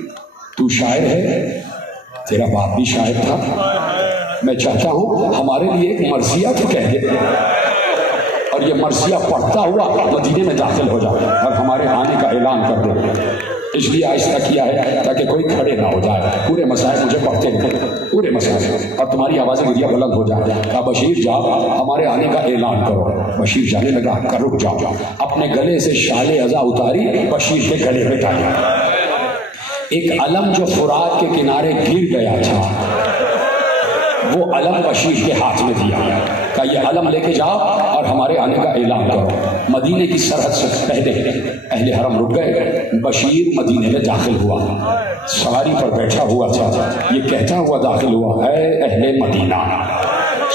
تو شاعر ہے, تیرا باپ بھی شاعر تھا, میں چاہتا ہوں ہمارے لیے ایک مرثیہ تو کہہ دے اور یہ مرثیہ پڑھتا ہوا مدینے میں داخل ہو جائے اور ہمارے آنے کا اعلان کر دے. اس لیے آہستہ کیا ہے تاکہ کوئی کھڑے نہ ہو جائے. پورے مسائل مجھے پڑھتے ہیں, پورے مسائل, اور تمہاری آوازیں گریہ بلند ہو جائے. کہا بشیر جاؤ ہمارے آنے کا اعلان کرو. بشیر جانے لگا. کہا رک جاؤ. اپنے گلے سے شال ازا اتاری, بشیر کے گلے میں ڈالی. ایک علم جو فرات کے کنارے گر گیا تھا وہ علم بشیر کے ہاتھ میں دیا. کہا یہ علم لے کے جاؤ اور ہمارے آنے کا اعلان کرو. مدینے کی سرحد سے پہلے اہل حرم رک گئے. بشیر مدینے میں داخل ہوا, سواری پر بیٹھا ہوا تھا. یہ کہتا ہوا داخل ہوا, اے اہل مدینہ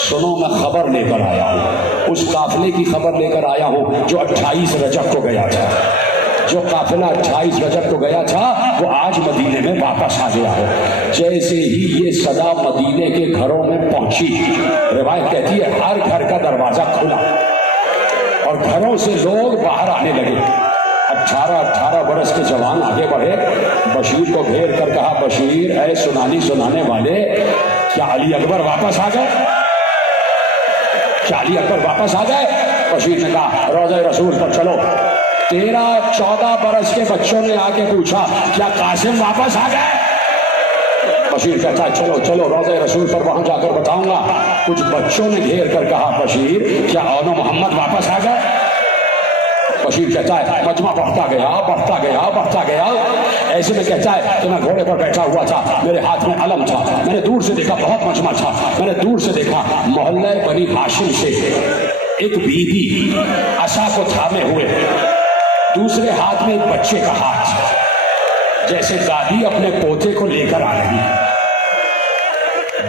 سنو میں خبر لے کر آیا ہوں, اس قافلے کی خبر لے کر آیا ہوں جو 28 رجب کو گیا تھا. جو قافلہ 28 رجب کو گیا تھا وہ آج مدینے میں واپس آ گیا ہے. جیسے ہی یہ صدا مدینے کے گھروں میں پہنچی, روایت کہتی ہے ہر گھر کا دروازہ کھلا اور گھروں سے لوگ باہر آنے لگے. 18 برس کے جوان آگے بڑھے, بشیر کو گھیر کر کہا بشیر اے سنانے والے, کیا علی اکبر واپس آ گئے؟ کیا علی اکبر واپس آ گئے؟ بشیر نے کہا روضہ رسول پر چلو. 13-14 برس کے بچوں نے آ کے پوچھا کیا قاسم واپس آ گئے؟ بشیر کہتا ہے چلو چلو روضہ رسول پر وہاں جا کر بتاؤں گا. کچھ بچوں نے گھیر کر کہا بشیر کیا اون محمد واپس آ گئے؟ بشیر کہتا ہے مجمع بڑھتا گیا. ایسے میں کہتا ہے کہ میں گھوڑے پر بیٹھا ہوا تھا, میرے ہاتھ میں علم تھا, میں نے دور سے دیکھا بہت مجمع تھا, میں نے دور سے دیکھا محلہ بنی ہاشم سے ایک بی بی عصا کو تھامے ہوئے, دوسرے ہاتھ میں ایک بچے کا ہاتھ, جیسے دادی اپنے پوتے کو لے کر آ رہی ہے.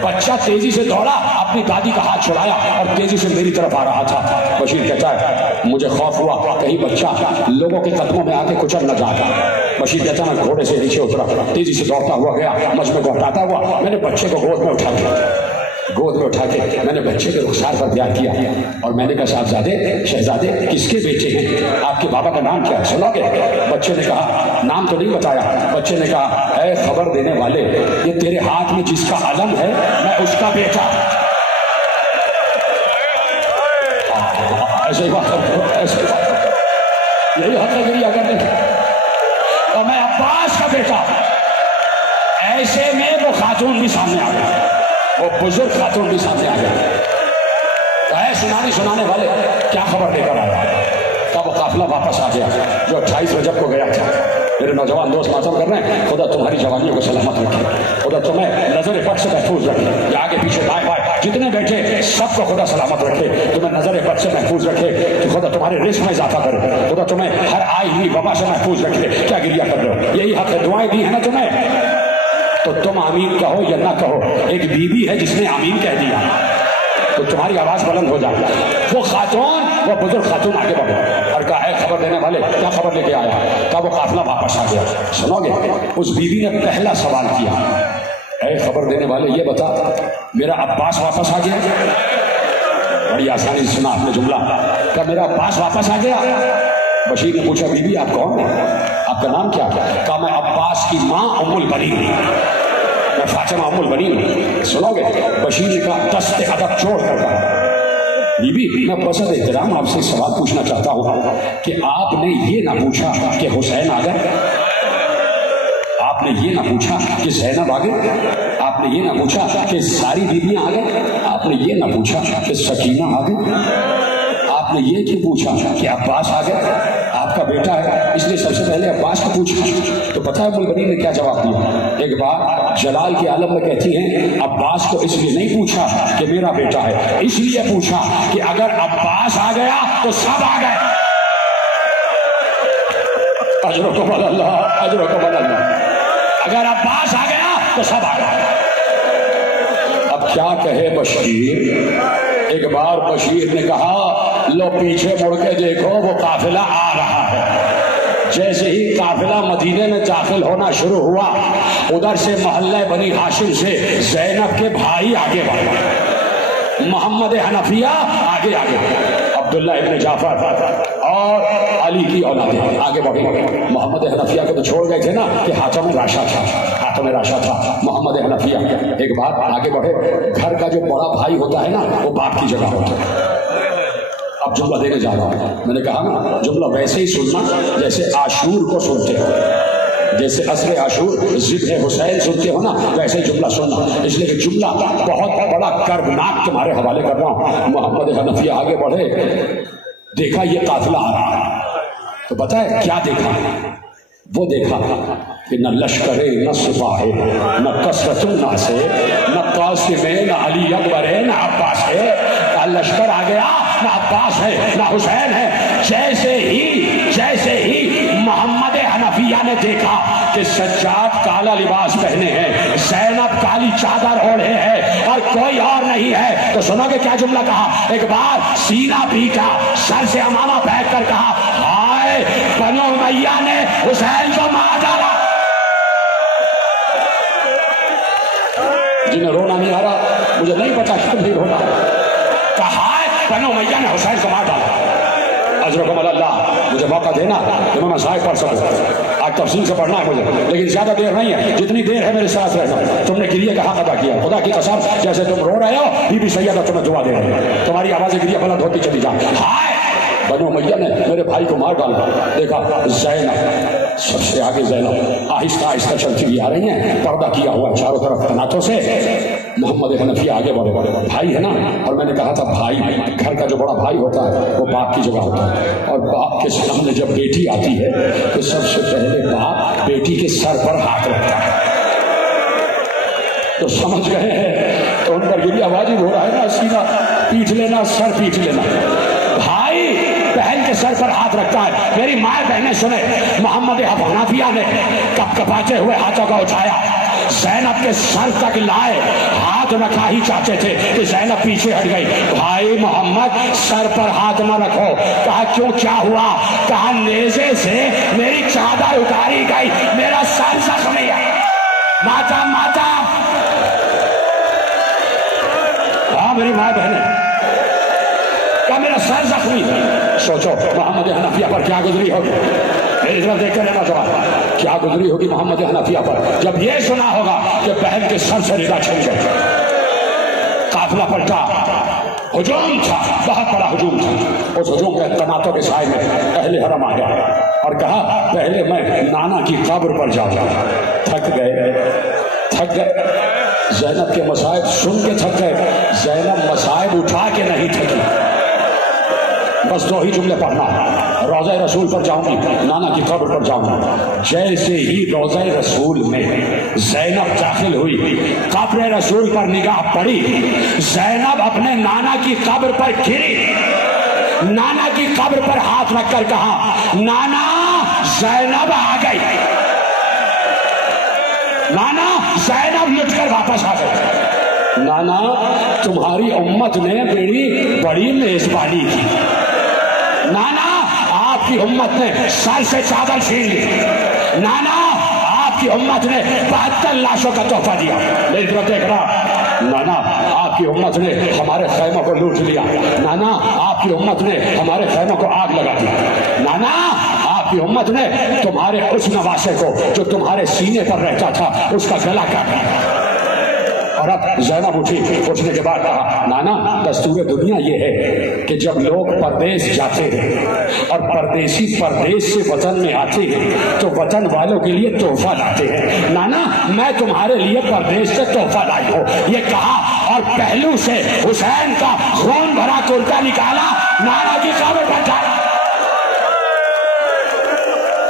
بچہ تیزی سے دوڑا, اپنی دادی کا ہاتھ چھڑایا اور تیزی سے میری طرف آ رہا تھا. بشیر کہتا ہے مجھے خوف ہوا کہیں بچہ لوگوں کے قدموں میں آ کے کچل نہ جاتا. بشیر کہتا ہے میں گھوڑے سے نیچے اترا, تیزی سے دوڑتا ہوا گیا, مجمع کو ہٹاتا ہوا میں نے بچے کو گود میں اٹھا کے میں نے بچے کے رخسار پر پیار کیا اور میں نے کہا صاحبزادے شہزادے کس کے بیٹے ہیں, آپ کے بابا کا نام کیا ہے, سنو گے؟ بچے نے کہا نام تو نہیں بتایا. بچے نے کہا اے خبر دینے والے, یہ تیرے ہاتھ میں جس کا علم ہے میں اس کا بیٹا. ایسے ہی بات یہی حق گری اگر نہیں, اور میں عباس کا بیٹا. ایسے میں وہ خاتون بھی سامنے آ گئی, وہ بزرگ خاتون بھی سامنے آ گئے. اے سنانے والے کیا خبر لے کر آیا؟ تب وہ قافلہ واپس آ گیا جو 28 رجب کو گیا تھا. میرے نوجوان دوست ماتم کر رہے ہیں, خدا تمہاری جوانیوں کو سلامت رکھے, خدا تمہیں نظر بد سے محفوظ رکھے. یہ آگے پیچھے دائیں بائیں جتنے بیٹھے سب کو خدا سلامت رکھے, تمہیں نظر بد سے محفوظ رکھے, تو خدا تمہارے رزق میں اضافہ کرے, خدا تمہیں ہر آئی ہوئی وبا سے محفوظ رکھے. کیا گریہ کر رہے ہو؟ یہی حق ہے, دعائیں دی ہیں نا تمہیں, تو تم آمین کہو یا نہ کہو. ایک بی بی ہے جس نے آمین کہہ دیا تو تمہاری آواز بلند ہو جائے. وہ خاتون, وہ بزرگ خاتون آگے بڑھے اور کہا ہے خبر دینے والے کیا خبر لے کے آیا؟ کہا وہ قافلہ واپس آ گیا. سنو گے؟ اس بی بی نے پہلا سوال کیا, اے خبر دینے والے یہ بتا میرا عباس واپس آ گیا؟ بڑی آسانی سے سنا آپ نے جملہ, کہا میرا عباس واپس آ گیا. بشیر نے پوچھا بی بی آپ کون ہیں, آپ کا نام کیا؟ کہا میں عباس کی ماں ام البنین ہوں, میں فاطمہ ام البنین ہوں. سنو گے؟ بشیر نے کہا دست ادب چھوڑ کر کہا بی بی میں بسط احترام آپ سے سوال پوچھنا چاہتا ہوں کہ آپ نے یہ نہ پوچھا کہ حسین آ گئے, آپ نے یہ نہ پوچھا کہ زینب آ گئے, آپ نے یہ نہ پوچھا کہ ساری بیویاں آ گئے, آپ نے یہ نہ پوچھا کہ سکینہ آ گئی, آپ نے یہ کیوں پوچھا کہ عباس آ گئے؟ آپ آپ کا بیٹا ہے، اس لیے سب سے پہلے عباس کو پوچھا۔ تو پتہ ہے ام البنین نے کیا جواب دیا؟ ایک بار جلال کے عالم میں کہتی ہیں عباس کو اس لیے نہیں پوچھا کہ میرا بیٹا ہے، اس لیے پوچھا کہ اگر عباس آ گیا تو سب آ گئے۔ اجرکم اللہ، اجرکم اللہ، اگر عباس آ گیا تو سب آ گئے۔ اب کیا کہے بشیر؟ ایک بار بشیر نے کہا لو پیچھے مڑ کے دیکھو وہ قافلہ آ رہا ہے۔ جیسے ہی قافلہ مدینے میں داخل ہونا شروع ہوا، ادھر سے محلہ بنی ہاشم سے زینب کے بھائی آگے بڑھے، محمد حنفیہ آگے آگے، عبداللہ ابن جعفر اور علی کی اولاد آگے بڑھے۔ محمد حنفیہ کو تو چھوڑ گئے تھے نا کہ ہاتھوں میں راشا تھا، ہاتھوں میں راشا تھا۔ محمد حنفیہ ایک بات آگے بڑھے، گھر کا جو بڑا بھائی ہوتا ہے نا وہ باپ کی جگہ ہوتا ہے۔ اب جملہ دینے جا رہا ہوں، میں نے کہا نا جملہ ویسے ہی سننا جیسے عاشور کو سنتے ہو، جیسے عصر عاشور ذبح حسین سنتے ہو نا ویسے ہی جملہ سننا، اس لیے کہ جملہ بہت بڑا کربناک تمہارے حوالے کر رہا ہوں۔ محمد حنفیہ آگے بڑھے، دیکھا یہ قافلہ آ رہا ہے، تو پتہ ہے کیا دیکھا؟ وہ دیکھا کہ نہ لشکر نہ سپاہی نہ کثرت الناس نہ قاسم نہ علی اکبر ہے نہ عباس ہے، نہ لشکر آ گیا نہ عباس ہے نہ حسین ہے۔ جیسے ہی محمد حنفیہ نے دیکھا کہ سجاد کالا لباس پہنے ہیں، زینب کالی چادر اوڑھے ہے اور کوئی اور نہیں ہے، تو سنو گے کیا جملہ کہا؟ ایک بار سینہ پیٹا، سر سے امامہ پھینک کر کہا ہائے بنو امیہ نے حسین کو مار ڈالا۔ جنہیں رونا نہیں آ رہا مجھے نہیں پتا کیوں نہیں رونا، کہا بنو امیہ نے حسین کو مار ڈالا۔ اجرکم اللہ، مجھے موقع دینا کہ میں مسائل پڑھ سکوں، آج تفصیل سے پڑھنا ہے مجھے، لیکن زیادہ دیر نہیں ہے، جتنی دیر ہے میرے ساتھ رہنا۔ تم نے گریے کا حق ادا کیا، خدا کی قسم جیسے تم رو رہے ہو بی بی سیدہ تمہیں دعا دے رہے ہیں، تمہاری آوازیں گریہ بلند ہوتی چلی جائیں۔ ہائے بنو امیہ نے میرے بھائی کو مار ڈالا۔ دیکھا زینب سب سے آگے، زینب آہستہ آہستہ چلتی ہوئی آ رہی ہیں، پردہ کیا ہوا چاروں طرف تناتوں سے۔ محمد حنفیہ آگے بڑھے، بھائی ہے نا، اور میں نے کہا تھا بھائی، گھر کا جو بڑا بھائی ہوتا ہے وہ باپ کی جگہ ہوتا ہے، اور باپ کے سامنے جب بیٹی آتی ہے تو سب سے پہلے باپ بیٹی کے سر پر ہاتھ رکھتا ہے۔ تو سمجھ گئے ہیں، تو ان پر یہ بھی آواز ہو رہا ہے نا، سینہ پیٹ لینا، سر پیٹ لینا۔ بھائی بہن کے سر پر ہاتھ رکھتا ہے۔ میری ماں بہنیں سنے، محمد حنفیہ نے کپ کپاتے ہوئے ہاتھوں کا اٹھایا، زینب کے سر تک لائے، ہاتھ رکھا ہی چاہتے تھے کہ زینب پیچھے ہٹ گئی۔ بھائی محمد سر پر ہاتھ نہ رکھو۔ کہا کیوں، کیا ہوا؟ کہا نیزے سے میری چادر اتاری گئی، میرا سر زخمی ہے۔ ماتا ماتا، ہاں میری ماں بہنیں، کہا میرا سر زخمی ہے۔ سوچو محمد حنفیہ پر کیا گزری ہوگی، میری طرف دیکھ کر رہنا جواب، کیا گزری ہوگی محمد حنفیہ پر جب یہ سنا ہوگا کہ بہن کے سر سے ردا چھن گئی۔ قافلہ پلٹا، ہجوم تھا، بہت بڑا ہجوم تھا۔ اس ہجوم کے تناتوں کے سائے میں اہل حرم آ گیا اور کہا پہلے میں نانا کی قبر پر جاؤں گا۔ تھک گئے، زینب کے مصائب سن کے تھک گئے، زینب مصائب اٹھا کے نہیں تھکی۔ بس دو ہی جملے پڑھنا، روضہ رسول پر جاؤں گی، نانا کی قبر پر جاؤں گا۔ جیسے ہی روضہ رسول میں زینب داخل ہوئی، قبر رسول پر نگاہ پڑی، زینب اپنے نانا کی قبر پر گری، نانا کی قبر پر ہاتھ رکھ کر کہا نانا زینب آ گئی، نانا زینب لٹ کر واپس آ گئی۔ نانا تمہاری امت نے میری بڑی میزبانی کی، نانا آپ کی امت نے سر سے چادر چھین لی، نانا آپ کی امت نے 72 لاشوں کا تحفہ دیا۔ میری طرف دیکھ رہا، نانا آپ کی امت نے ہمارے خیموں کو لوٹ لیا، نانا آپ کی امت نے ہمارے خیموں کو آگ لگا دی، نانا آپ کی امت نے تمہارے اس نواسے کو جو تمہارے سینے پر رہتا تھا اس کا گلا کاٹ دیا۔ اور اب زینب اٹھی، اٹھنے کے بعد کہا نانا دستور دنیا یہ ہے کہ جب لوگ پردیس جاتے ہیں اور پردیسی پردیس سے وطن میں آتے ہیں تو وطن والوں کے لیے تحفہ لاتے ہیں، نانا میں تمہارے لیے پردیس سے تحفہ لائی ہوں۔ یہ کہا اور پہلو سے حسین کا خون بھرا کرتا نکالا، نانا کی قبر پر ڈالا۔